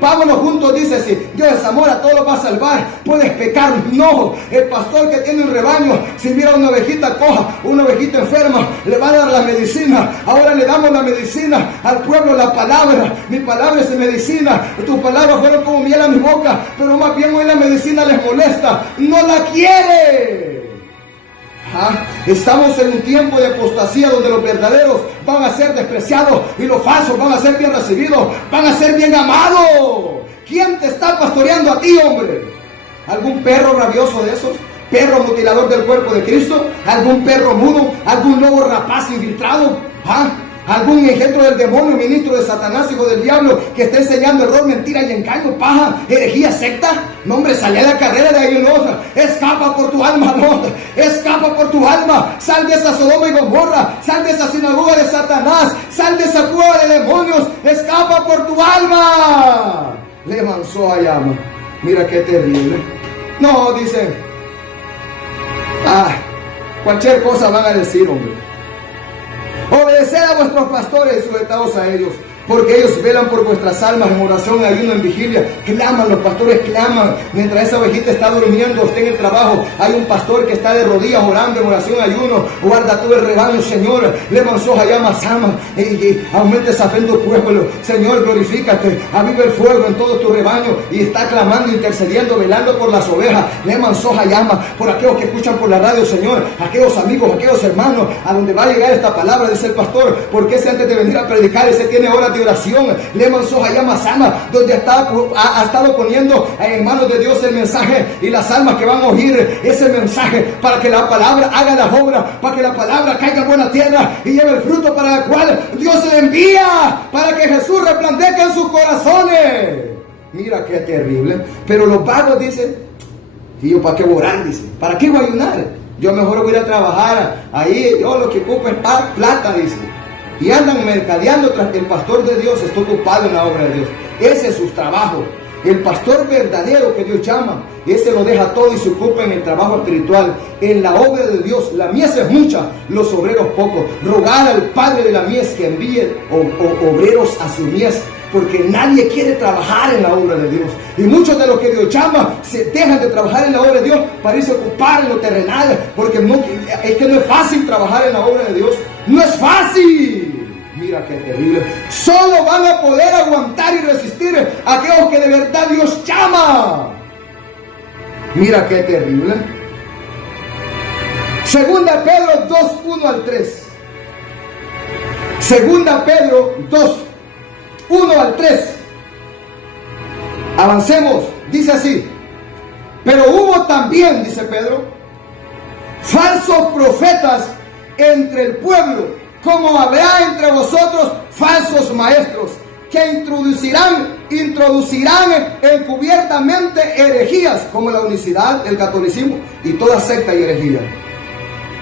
vámonos juntos, dice, si Dios es amor, a todos los va a salvar, puedes pecar. No, el pastor que tiene un rebaño, si mira una ovejita coja, una ovejita enferma, le va a dar la medicina. Ahora le damos la medicina al pueblo, la palabra. Mi palabra es medicina, tus palabras fueron como miel a mi boca, pero más bien hoy la medicina les molesta, no la quiere. Estamos en un tiempo de apostasía donde los verdaderos van a ser despreciados y los falsos van a ser bien recibidos, van a ser bien amados. ¿Quién te está pastoreando a ti, hombre? ¿Algún perro rabioso de esos? ¿Perro mutilador del cuerpo de Cristo? ¿Algún perro mudo? ¿Algún lobo rapaz infiltrado? ¿Algún engendro del demonio, ministro de Satanás, hijo del diablo, que está enseñando error, mentira y engaño, paja, herejía, secta? No, hombre, sal a la carrera de ahí, no. Escapa por tu alma, no. Escapa por tu alma. Sal de esa Sodoma y Gomorra. Sal de esa sinagoga de Satanás. Sal de esa cueva de demonios. Escapa por tu alma. Le manzó a llama. Mira qué terrible. No, dice. Cualquier cosa van a decir, hombre. Obedeced a vuestros pastores y sujetaos a ellos, porque ellos velan por vuestras almas en oración, en ayuno, en vigilia. Claman, los pastores claman. Mientras esa ovejita está durmiendo, está en el trabajo, hay un pastor que está de rodillas orando en oración, ayuno. Guarda todo el rebaño, Señor. Le manzó allá Masama. Y aumenta esa fe en tu pueblo. Señor, glorifícate. Aviva el fuego en todo tu rebaño. Y está clamando, intercediendo, velando por las ovejas. Le manzó llama por aquellos que escuchan por la radio, Señor. Aquellos amigos, aquellos hermanos, a donde va a llegar esta palabra, dice el pastor. Porque si antes de venir a predicar, ese tiene horas de oración, le manzó llama sana, donde ha estado poniendo en manos de Dios el mensaje y las almas que van a oír ese mensaje, para que la palabra haga la obra, para que la palabra caiga en buena tierra y lleve el fruto para el cual Dios le envía, para que Jesús resplandezca en sus corazones. Mira qué terrible. Pero los vagos dicen, ¿y yo para qué orar? Dice, ¿para qué voy a ayunar? Yo mejor voy a ir a trabajar. Ahí yo lo que ocupo es plata, dice. Y andan mercadeando tras el pastor de Dios, está ocupado en la obra de Dios. Ese es su trabajo. El pastor verdadero que Dios llama, ese lo deja todo y se ocupa en el trabajo espiritual, en la obra de Dios. La mies es mucha, los obreros pocos. Rogar al Padre de la mies que envíe obreros a su mies, porque nadie quiere trabajar en la obra de Dios. Y muchos de los que Dios llama se dejan de trabajar en la obra de Dios para irse a ocupar en lo terrenal, porque es que no es fácil trabajar en la obra de Dios. No es fácil. Mira qué terrible. Solo van a poder aguantar y resistir aquellos que de verdad Dios llama. Mira qué terrible. Segunda Pedro 2, 1 al 3. Segunda Pedro 2, 1 al 3. Avancemos. Dice así: pero hubo también, dice Pedro, falsos profetas entre el pueblo, como habrá entre vosotros falsos maestros, que introducirán encubiertamente herejías, como la unicidad, el catolicismo y toda secta y herejía.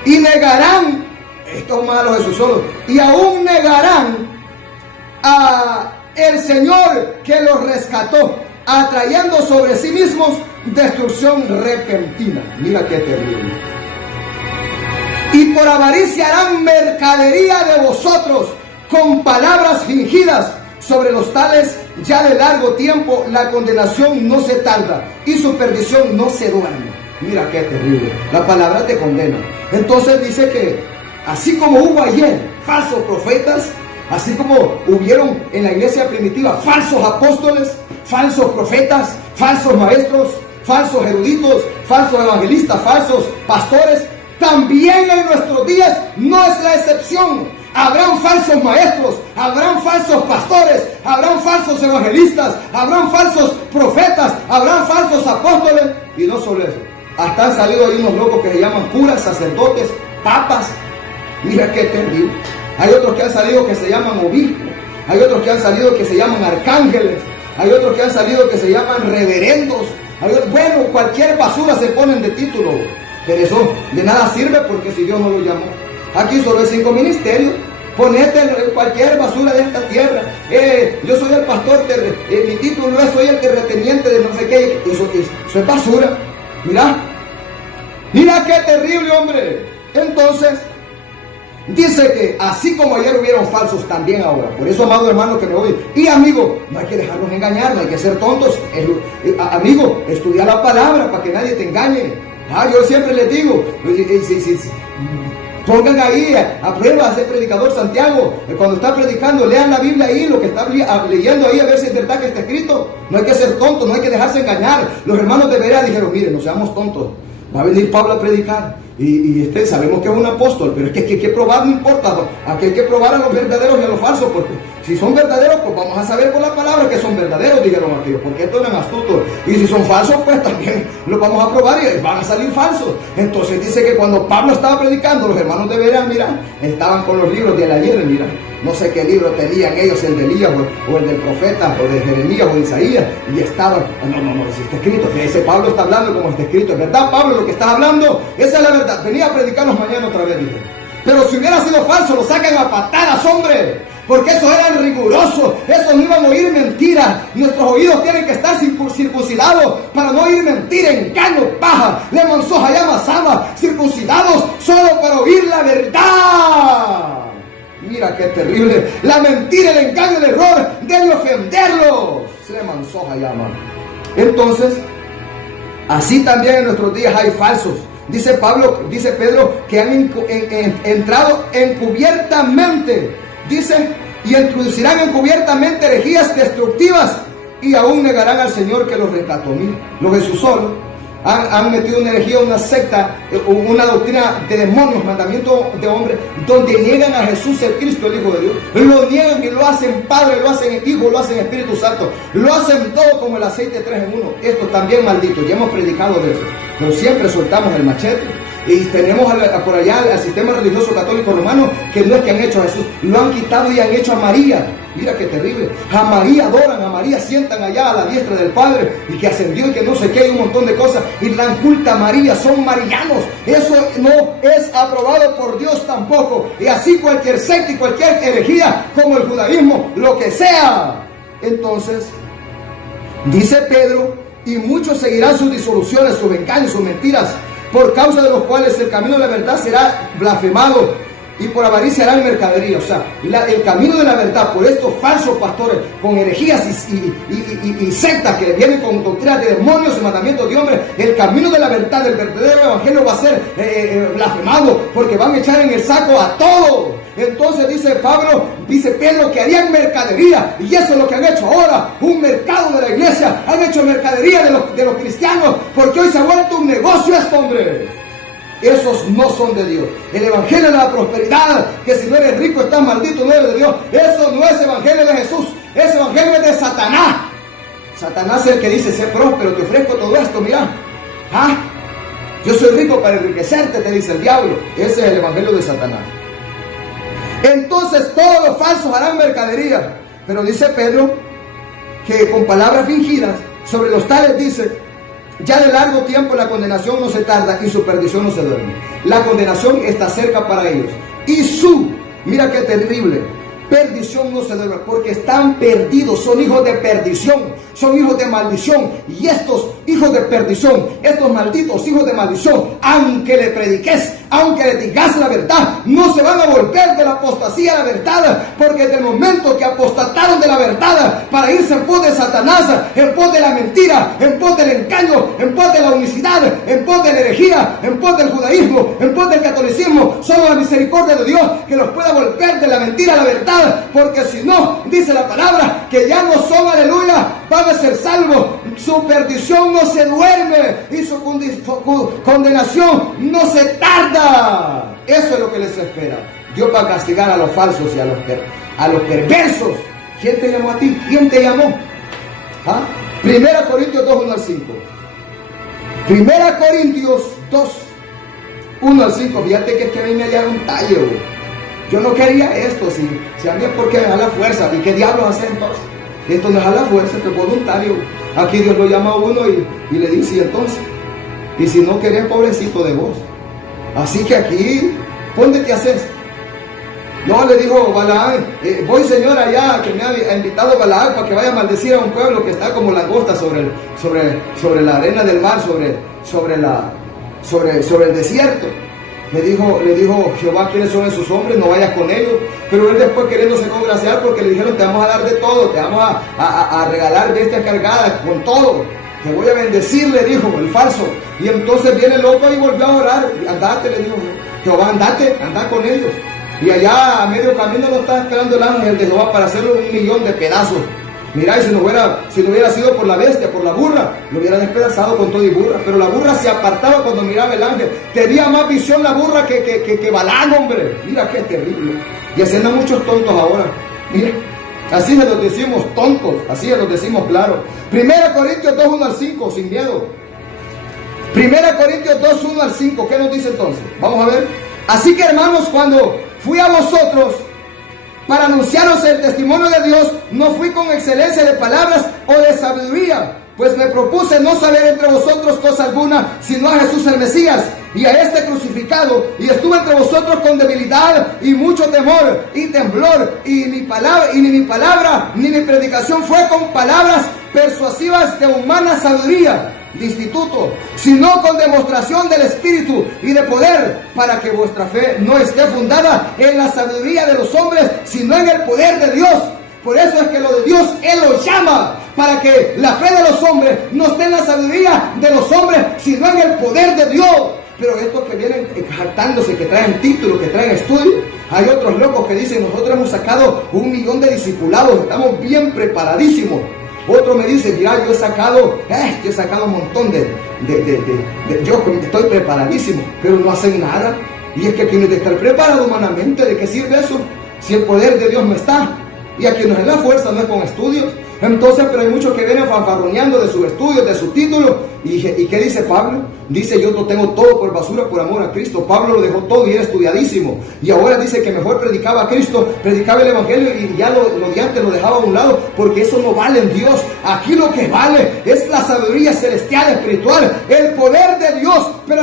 Y negarán, estos malos Jesús solo, y aún negarán a el Señor que los rescató, atrayendo sobre sí mismos destrucción repentina. Mira qué terrible. Y por avaricia harán mercadería de vosotros con palabras fingidas. Sobre los tales ya de largo tiempo la condenación no se tarda y su perdición no se duerme. Mira qué terrible. La palabra te condena. Entonces dice que así como hubo ayer falsos profetas, así como hubieron en la iglesia primitiva falsos apóstoles, falsos profetas, falsos maestros, falsos eruditos, falsos evangelistas, falsos pastores, también en nuestros días no es la excepción. Habrán falsos maestros, habrán falsos pastores, habrán falsos evangelistas, habrán falsos profetas, habrán falsos apóstoles. Y no solo eso, hasta han salido ahí unos locos que se llaman curas, sacerdotes, papas. Mira qué terrible. Hay otros que han salido que se llaman obispos, hay otros que han salido que se llaman arcángeles, hay otros que han salido que se llaman reverendos. Bueno, cualquier basura se ponen de título. Pero eso de nada sirve, porque si Dios no lo llamó. Aquí solo hay 5 ministerios. Ponete cualquier basura de esta tierra. Yo soy el pastor, mi título es soy el terrateniente de no sé qué. Eso es basura. Mira qué terrible, hombre. Entonces dice que así como ayer hubieron falsos, también ahora. Por eso, amado hermano que me oye, y amigo, no hay que dejarnos engañar, no hay que ser tontos. Amigo, estudia la palabra para que nadie te engañe. Yo siempre les digo, pongan ahí a prueba a ese predicador Santiago, cuando está predicando, lean la Biblia ahí, lo que está leyendo ahí, a ver si es verdad que está escrito. No hay que ser tontos, no hay que dejarse engañar. Los hermanos de Berea dijeron, miren, no seamos tontos, va a venir Pablo a predicar, y sabemos que es un apóstol, pero es que hay que probar, no importa, aquí hay que probar a los verdaderos y a los falsos, porque si son verdaderos, pues vamos a saber por la palabra que son verdaderos, dijeron aquellos, porque estos eran astutos. Y si son falsos, pues también los vamos a probar y van a salir falsos. Entonces dice que cuando Pablo estaba predicando, los hermanos de Berea, mira, estaban con los libros del ayer, mira, no sé qué libro tenían ellos, el de Elías o el del profeta o de Jeremías o de Isaías, y estaban, no, si está escrito, que ese Pablo está hablando como está escrito, es verdad, Pablo, lo que estás hablando, esa es la verdad. Venía a predicarnos mañana otra vez, dijo. Pero si hubiera sido falso, lo sacan a patadas, hombre. Porque esos eran rigurosos, esos no iban a oír mentiras. Nuestros oídos tienen que estar circuncidados para no oír mentira, engaño, paja, lemon soja, llama, sama, circuncidados solo para oír la verdad. Mira qué terrible. La mentira, el engaño, el error debe ofenderlos. Lemon soja, llama. Entonces, así también en nuestros días hay falsos. Dice Pedro, que han entrado encubiertamente. Dice, y introducirán encubiertamente herejías destructivas y aún negarán al Señor que los rescató. Mira, los Jesús solo han metido una herejía, una secta, una doctrina de demonios, mandamiento de hombres, donde niegan a Jesús el Cristo, el Hijo de Dios. Lo niegan y lo hacen Padre, lo hacen Hijo, lo hacen Espíritu Santo. Lo hacen todo como el aceite 3 en 1. Esto también maldito, ya hemos predicado de eso. Pero siempre soltamos el machete. Y tenemos por allá al sistema religioso católico romano, que no es que han hecho a Jesús, lo han quitado y han hecho a María. Mira qué terrible. A María adoran, a María sientan allá a la diestra del Padre, y que ascendió y que no sé qué, y un montón de cosas, y dan culto a María, son marianos. Eso no es aprobado por Dios tampoco. Y así cualquier secta y cualquier herejía, como el judaísmo, lo que sea. Entonces, dice Pedro, y muchos seguirán sus disoluciones, sus engaños, sus mentiras, por causa de los cuales el camino de la verdad será blasfemado, y por avaricia harán mercadería. O sea, el camino de la verdad, por estos falsos pastores con herejías y sectas que vienen con doctrinas de demonios y mandamientos de hombres, el camino de la verdad, del verdadero evangelio, va a ser blasfemado, porque van a echar en el saco a todos. Entonces dice Pedro que harían mercadería, y eso es lo que han hecho ahora, un mercado de la iglesia. Han hecho mercadería de los cristianos, porque hoy se ha vuelto un negocio esto, hombre. Esos no son de Dios. El evangelio de la prosperidad, que si no eres rico estás maldito, no eres de Dios. Eso no es evangelio de Jesús, ese evangelio es de Satanás. Satanás es el que dice: sé próspero, te ofrezco todo esto, mira. Yo soy rico para enriquecerte, te dice el diablo. Ese es el evangelio de Satanás. Entonces todos los falsos harán mercadería. Pero dice Pedro que con palabras fingidas sobre los tales dice: ya de largo tiempo la condenación no se tarda y su perdición no se duerme. La condenación está cerca para ellos, y mira qué terrible, perdición no se duerme, porque están perdidos, son hijos de perdición, son hijos de maldición. Y estos hijos de perdición, estos malditos hijos de maldición, aunque le prediques, aunque le digas la verdad, no se van a volver de la apostasía a la verdad, porque desde el momento que apostataron de la verdad para irse en pos de Satanás, en pos de la mentira, en pos del engaño, en pos de la unicidad, en pos de la herejía, en pos del judaísmo, en pos del catolicismo, solo la misericordia de Dios que los pueda volver de la mentira a la verdad, porque si no, dice la palabra, que ya no son, aleluya, van a ser salvos. Su perdición no se duerme y su condenación no se tarda. Eso es lo que les espera. Dios va a castigar a los falsos y a los perversos. ¿Quién te llamó a ti? ¿Quién te llamó? Primera Corintios 2, 1 al 5. Primera Corintios 2, 1 al 5. Fíjate que es que a mí me hallaron un tallo. Yo no quería esto, si a mí es porque me da la fuerza. ¿Y qué diablos hace entonces? Esto no es a la fuerza, esto es voluntario. Aquí Dios lo llama a uno y le dice: ¿y entonces? Y si no querés, pobrecito de vos. Así que aquí, ponte qué haces. No, le dijo Balaam, voy, señor, allá, que me ha invitado Balaam para que vaya a maldecir a un pueblo que está como langosta sobre la arena del mar, sobre el desierto. Le dijo Jehová: ¿quiénes son esos hombres? No vayas con ellos. Pero él después, queriéndose congraciar, porque le dijeron: te vamos a dar de todo, te vamos a regalar bestias cargadas con todo, te voy a bendecir, le dijo el falso. Y entonces viene el loco y volvió a orar. Andate, le dijo Jehová, anda con ellos. Y allá a medio camino lo está esperando el ángel de Jehová para hacerlo 1,000,000 de pedazos. Mirá, y si no hubiera sido por la bestia, por la burra, lo hubiera despedazado con todo y burra. Pero la burra se apartaba cuando miraba el ángel. Tenía más visión la burra que Balaam, hombre. Mira qué terrible. Y así andan muchos tontos ahora. Mira, así se los decimos tontos, así se los decimos claro. Primera Corintios 2, 1 al 5, sin miedo. Primera Corintios 2, 1 al 5, ¿qué nos dice entonces? Vamos a ver. Así que, hermanos, cuando fui a vosotros para anunciaros el testimonio de Dios, no fui con excelencia de palabras o de sabiduría, pues me propuse no saber entre vosotros cosa alguna, sino a Jesús el Mesías y a este crucificado. Y estuve entre vosotros con debilidad y mucho temor y temblor, y ni mi palabra ni mi predicación fue con palabras persuasivas de humana sabiduría, de instituto, sino con demostración del Espíritu y de poder, para que vuestra fe no esté fundada en la sabiduría de los hombres, sino en el poder de Dios. Por eso es que lo de Dios Él lo llama, para que la fe de los hombres no esté en la sabiduría de los hombres, sino en el poder de Dios. Pero estos que vienen jactándose, que traen títulos, que traen estudios, hay otros locos que dicen: nosotros hemos sacado 1,000,000 de discipulados, estamos bien preparadísimos. Otro me dice: mira, yo he sacado un montón yo estoy preparadísimo, pero no hacen nada. Y es que tienes que estar preparado humanamente. ¿De qué sirve eso? Si el poder de Dios no está. Y aquí no es la fuerza, no es con estudios. Entonces, pero hay muchos que vienen fanfarroneando de sus estudios, de su título. ¿Y qué dice Pablo? Dice, yo lo tengo todo por basura por amor a Cristo. Pablo lo dejó todo y era estudiadísimo. Y ahora dice que mejor predicaba a Cristo, predicaba el Evangelio y ya lo de antes lo dejaba a un lado, porque eso no vale en Dios. Aquí lo que vale es la sabiduría celestial, espiritual, el poder de Dios. Pero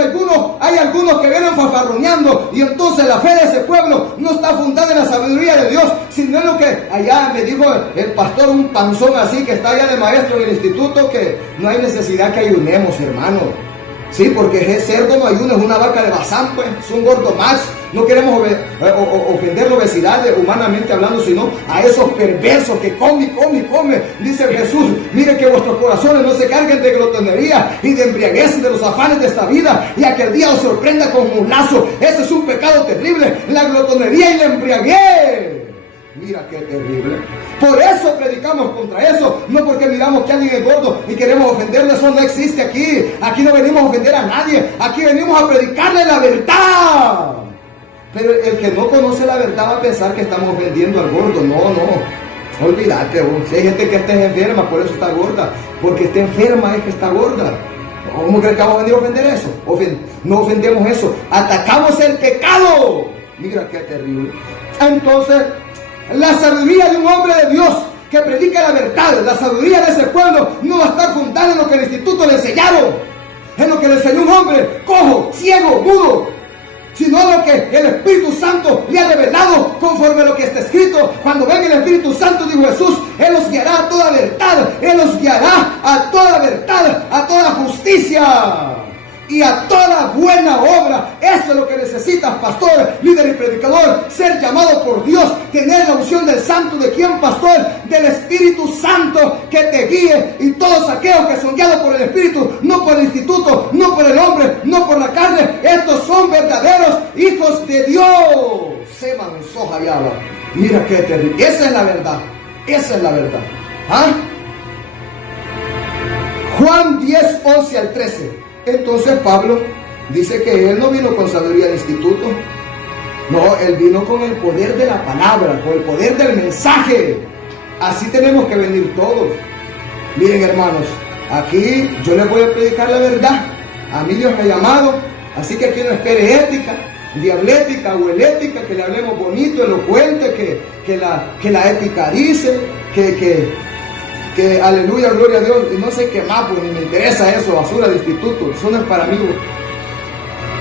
hay algunos que vienen fanfarroneando, y entonces la fe de ese pueblo no está fundada en la sabiduría de Dios, sino en lo que allá me dijo el pastor, un panzón así que está allá de maestro en el instituto, que no hay necesidad que ayunemos, hermano. Sí, porque es cerdo, no ayuno, es una vaca de Bazán, pues, es un gordo max. No queremos ofender la obesidad humanamente hablando, sino a esos perversos que come. Dice Jesús, mire que vuestros corazones no se carguen de glotonería y de embriaguez de los afanes de esta vida, y aquel día os sorprenda con un lazo. Ese es un pecado terrible, la glotonería y la embriaguez. Mira qué terrible. Por eso predicamos contra eso, no porque miramos que alguien es gordo y queremos ofenderle. Eso no existe aquí. Aquí no venimos a ofender a nadie, aquí venimos a predicarle la verdad. Pero el que no conoce la verdad va a pensar que estamos ofendiendo al gordo. No, olvídate. Si hay gente que está enferma, por eso está gorda, porque está enferma es que está gorda. ¿Cómo crees que vamos a venir a ofender eso? No ofendemos eso, atacamos el pecado. Mira qué terrible. Entonces, la sabiduría de un hombre de Dios que predica la verdad, la sabiduría de ese pueblo no va a estar fundada en lo que el instituto le enseñaron, en lo que le enseñó un hombre cojo, ciego, mudo, sino en lo que el Espíritu Santo le ha revelado conforme a lo que está escrito. Cuando venga el Espíritu Santo, dijo Jesús, Él los guiará a toda verdad, Él los guiará a toda verdad, a toda justicia y a toda buena obra. Eso es lo que necesitas, pastor, líder y predicador: ser llamado por Dios, tener la unción del Santo. ¿De quién, pastor? Del Espíritu Santo, que te guíe. Y todos aquellos que son guiados por el Espíritu, no por el instituto, no por el hombre, no por la carne, estos son verdaderos hijos de Dios. Se mansoja y habla. Mira qué terrible. Esa es la verdad. Esa es la verdad. Juan 10, 11 al 13. Entonces Pablo dice que él no vino con sabiduría de instituto. No, él vino con el poder de la palabra, con el poder del mensaje. Así tenemos que venir todos. Miren, hermanos, aquí yo les voy a predicar la verdad. A mí Dios me ha llamado, así que aquí no espere ética, diablética o elética, que le hablemos bonito, elocuente, que la ética dice, que aleluya, gloria a Dios, y no sé qué más, pues ni me interesa eso, basura de instituto, eso no es para mí.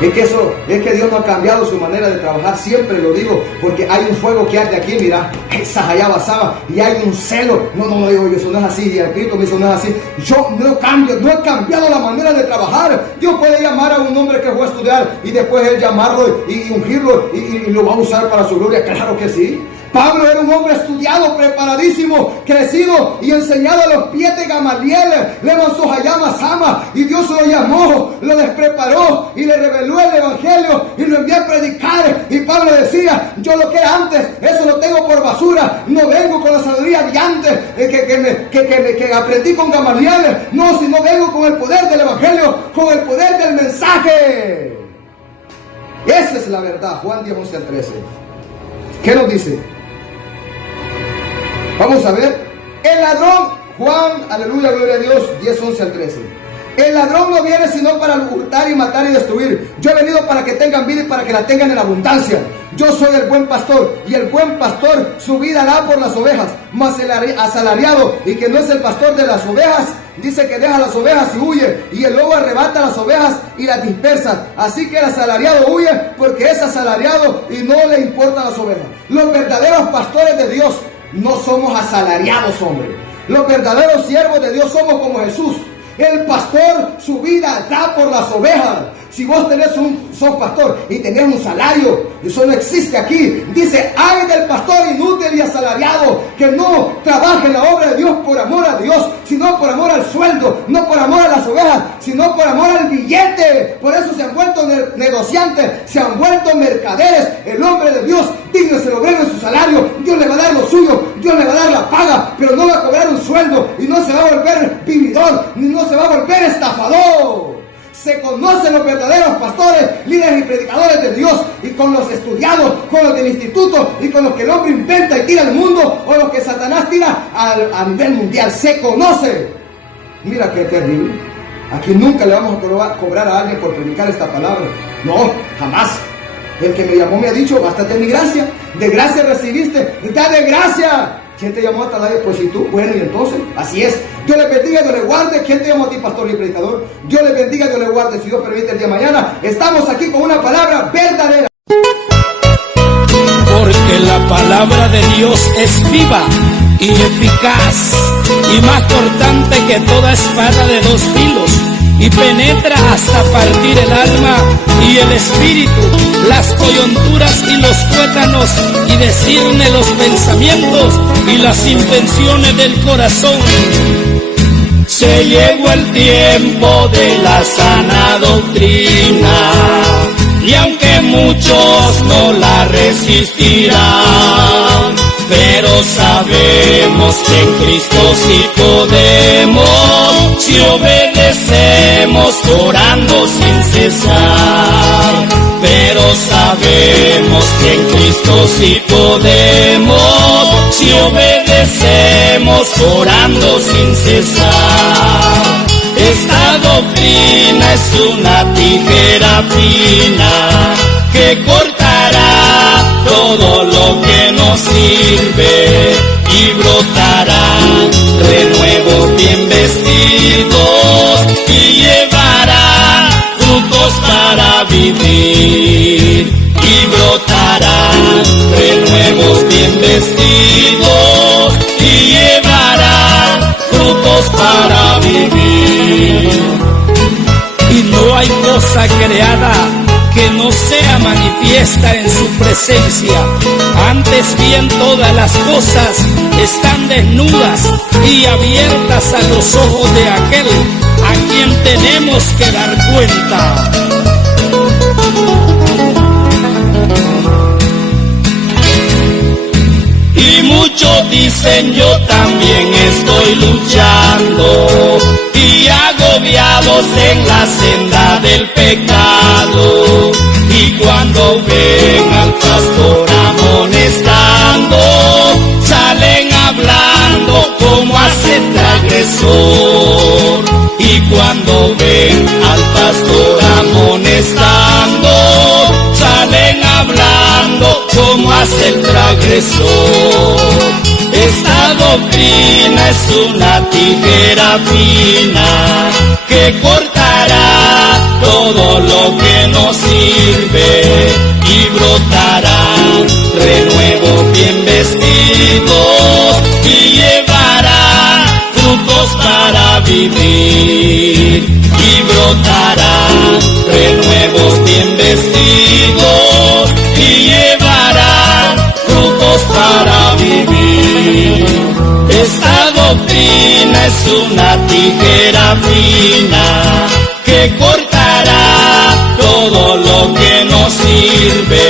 Es que Dios no ha cambiado su manera de trabajar, siempre lo digo, porque hay un fuego que arde aquí, mira, esa allá basaba, y hay un celo. No digo yo, eso no es así, y el Espíritu me dice, no es así. Yo no he cambiado la manera de trabajar. Dios puede llamar a un hombre que fue a estudiar y después él llamarlo y ungirlo y lo va a usar para su gloria, claro que sí. Pablo era un hombre estudiado, preparadísimo, crecido y enseñado a los pies de Gamaliel, y Dios lo llamó, lo despreparó y le reveló el Evangelio y lo envió a predicar. Y Pablo decía, yo lo que era antes, eso lo tengo por basura. No vengo con la sabiduría de antes que aprendí con Gamaliel, no, sino vengo con el poder del Evangelio, con el poder del mensaje. Esa es la verdad. Juan 10, 11 al 13. ¿Qué nos dice? Vamos a ver. El ladrón, Juan, aleluya, gloria a Dios, 10, 11 al 13. El ladrón no viene sino para hurtar y matar y destruir. Yo he venido para que tengan vida y para que la tengan en abundancia. Yo soy el buen pastor, y el buen pastor su vida da por las ovejas. Mas el asalariado, y que no es el pastor de las ovejas, dice que deja las ovejas y huye, y el lobo arrebata las ovejas y las dispersa. Así que el asalariado huye porque es asalariado y no le importan las ovejas. Los verdaderos pastores de Dios no somos asalariados, hombre. Los verdaderos siervos de Dios somos como Jesús. El pastor su vida da por las ovejas. Si vos sos pastor y tenés un salario, eso no existe aquí. Dice, ay del pastor inútil y asalariado, que no trabaja en la obra de Dios por amor a Dios, sino por amor al sueldo, no por amor a las ovejas, sino por amor al billete. Por eso se han vuelto negociantes, se han vuelto mercaderes. El hombre de Dios, digno es el obrero en su salario. Dios le va a dar lo suyo, Dios le va a dar la paga, pero no va a cobrar un sueldo, y no se va a volver vividor, ni no se va a volver estafador. se conocen los verdaderos pastores, líderes y predicadores de Dios, y con los estudiados, con los del instituto y con los que el hombre inventa y tira al mundo, o los que Satanás tira a nivel mundial. Se conoce. Mira qué terrible. Aquí nunca le vamos a cobrar a alguien por predicar esta palabra. No, jamás. El que me llamó me ha dicho, bástate mi gracia. De gracia recibiste, da de gracia. ¿Quién te llamó a Atalaya? Pues si tú. Bueno, y entonces, así es. Dios le bendiga, Dios le guarde. ¿Quién te llamó a ti, pastor y predicador? Dios le bendiga, Dios le guarde. Si Dios permite, el día de mañana estamos aquí con una palabra verdadera. Porque la palabra de Dios es viva y eficaz, y más cortante que toda espada de dos filos, y penetra hasta partir el alma y el espíritu, las coyunturas y los tuétanos, y discierne los pensamientos y las intenciones del corazón. Se llegó el tiempo de la sana doctrina, y aunque muchos no la resistirán, pero sabemos que en Cristo sí podemos, si obedecemos orando sin cesar. Pero sabemos que en Cristo sí podemos, si obedecemos orando sin cesar. Esta doctrina es una tijera fina que cortará todo lo que nos sirve, y brotarán renuevos bien vestidos, y llevarán frutos para vivir. Y brotarán renuevos bien vestidos, y llevarán frutos para vivir. Y no hay cosa creada que no sea manifiesta en su presencia. Antes bien todas las cosas están desnudas y abiertas a los ojos de aquel a quien tenemos que dar cuenta. Y muchos dicen, yo también estoy luchando, y agobiados en la senda del pecado. Y cuando ven al pastor amonestando, salen hablando como hace transgresor. Y cuando ven al pastor amonestando, salen hablando como hace el transgresor. Esta doctrina es una tijera fina que cortará todo lo que nos sirve, y brotarán renuevos bien vestidos, y llevarán frutos para vivir. Y brotarán renuevos bien vestidos, y llevarán frutos para vivir. Esta doctrina es una tijera fina que cortará todo lo que nos sirve,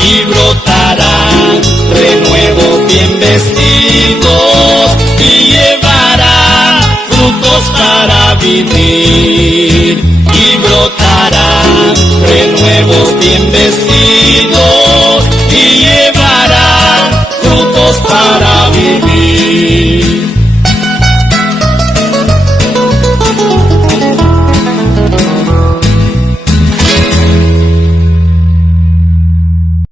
y brotarán renuevos bien vestidos, y llevarán frutos para vivir. Y brotarán renuevos bien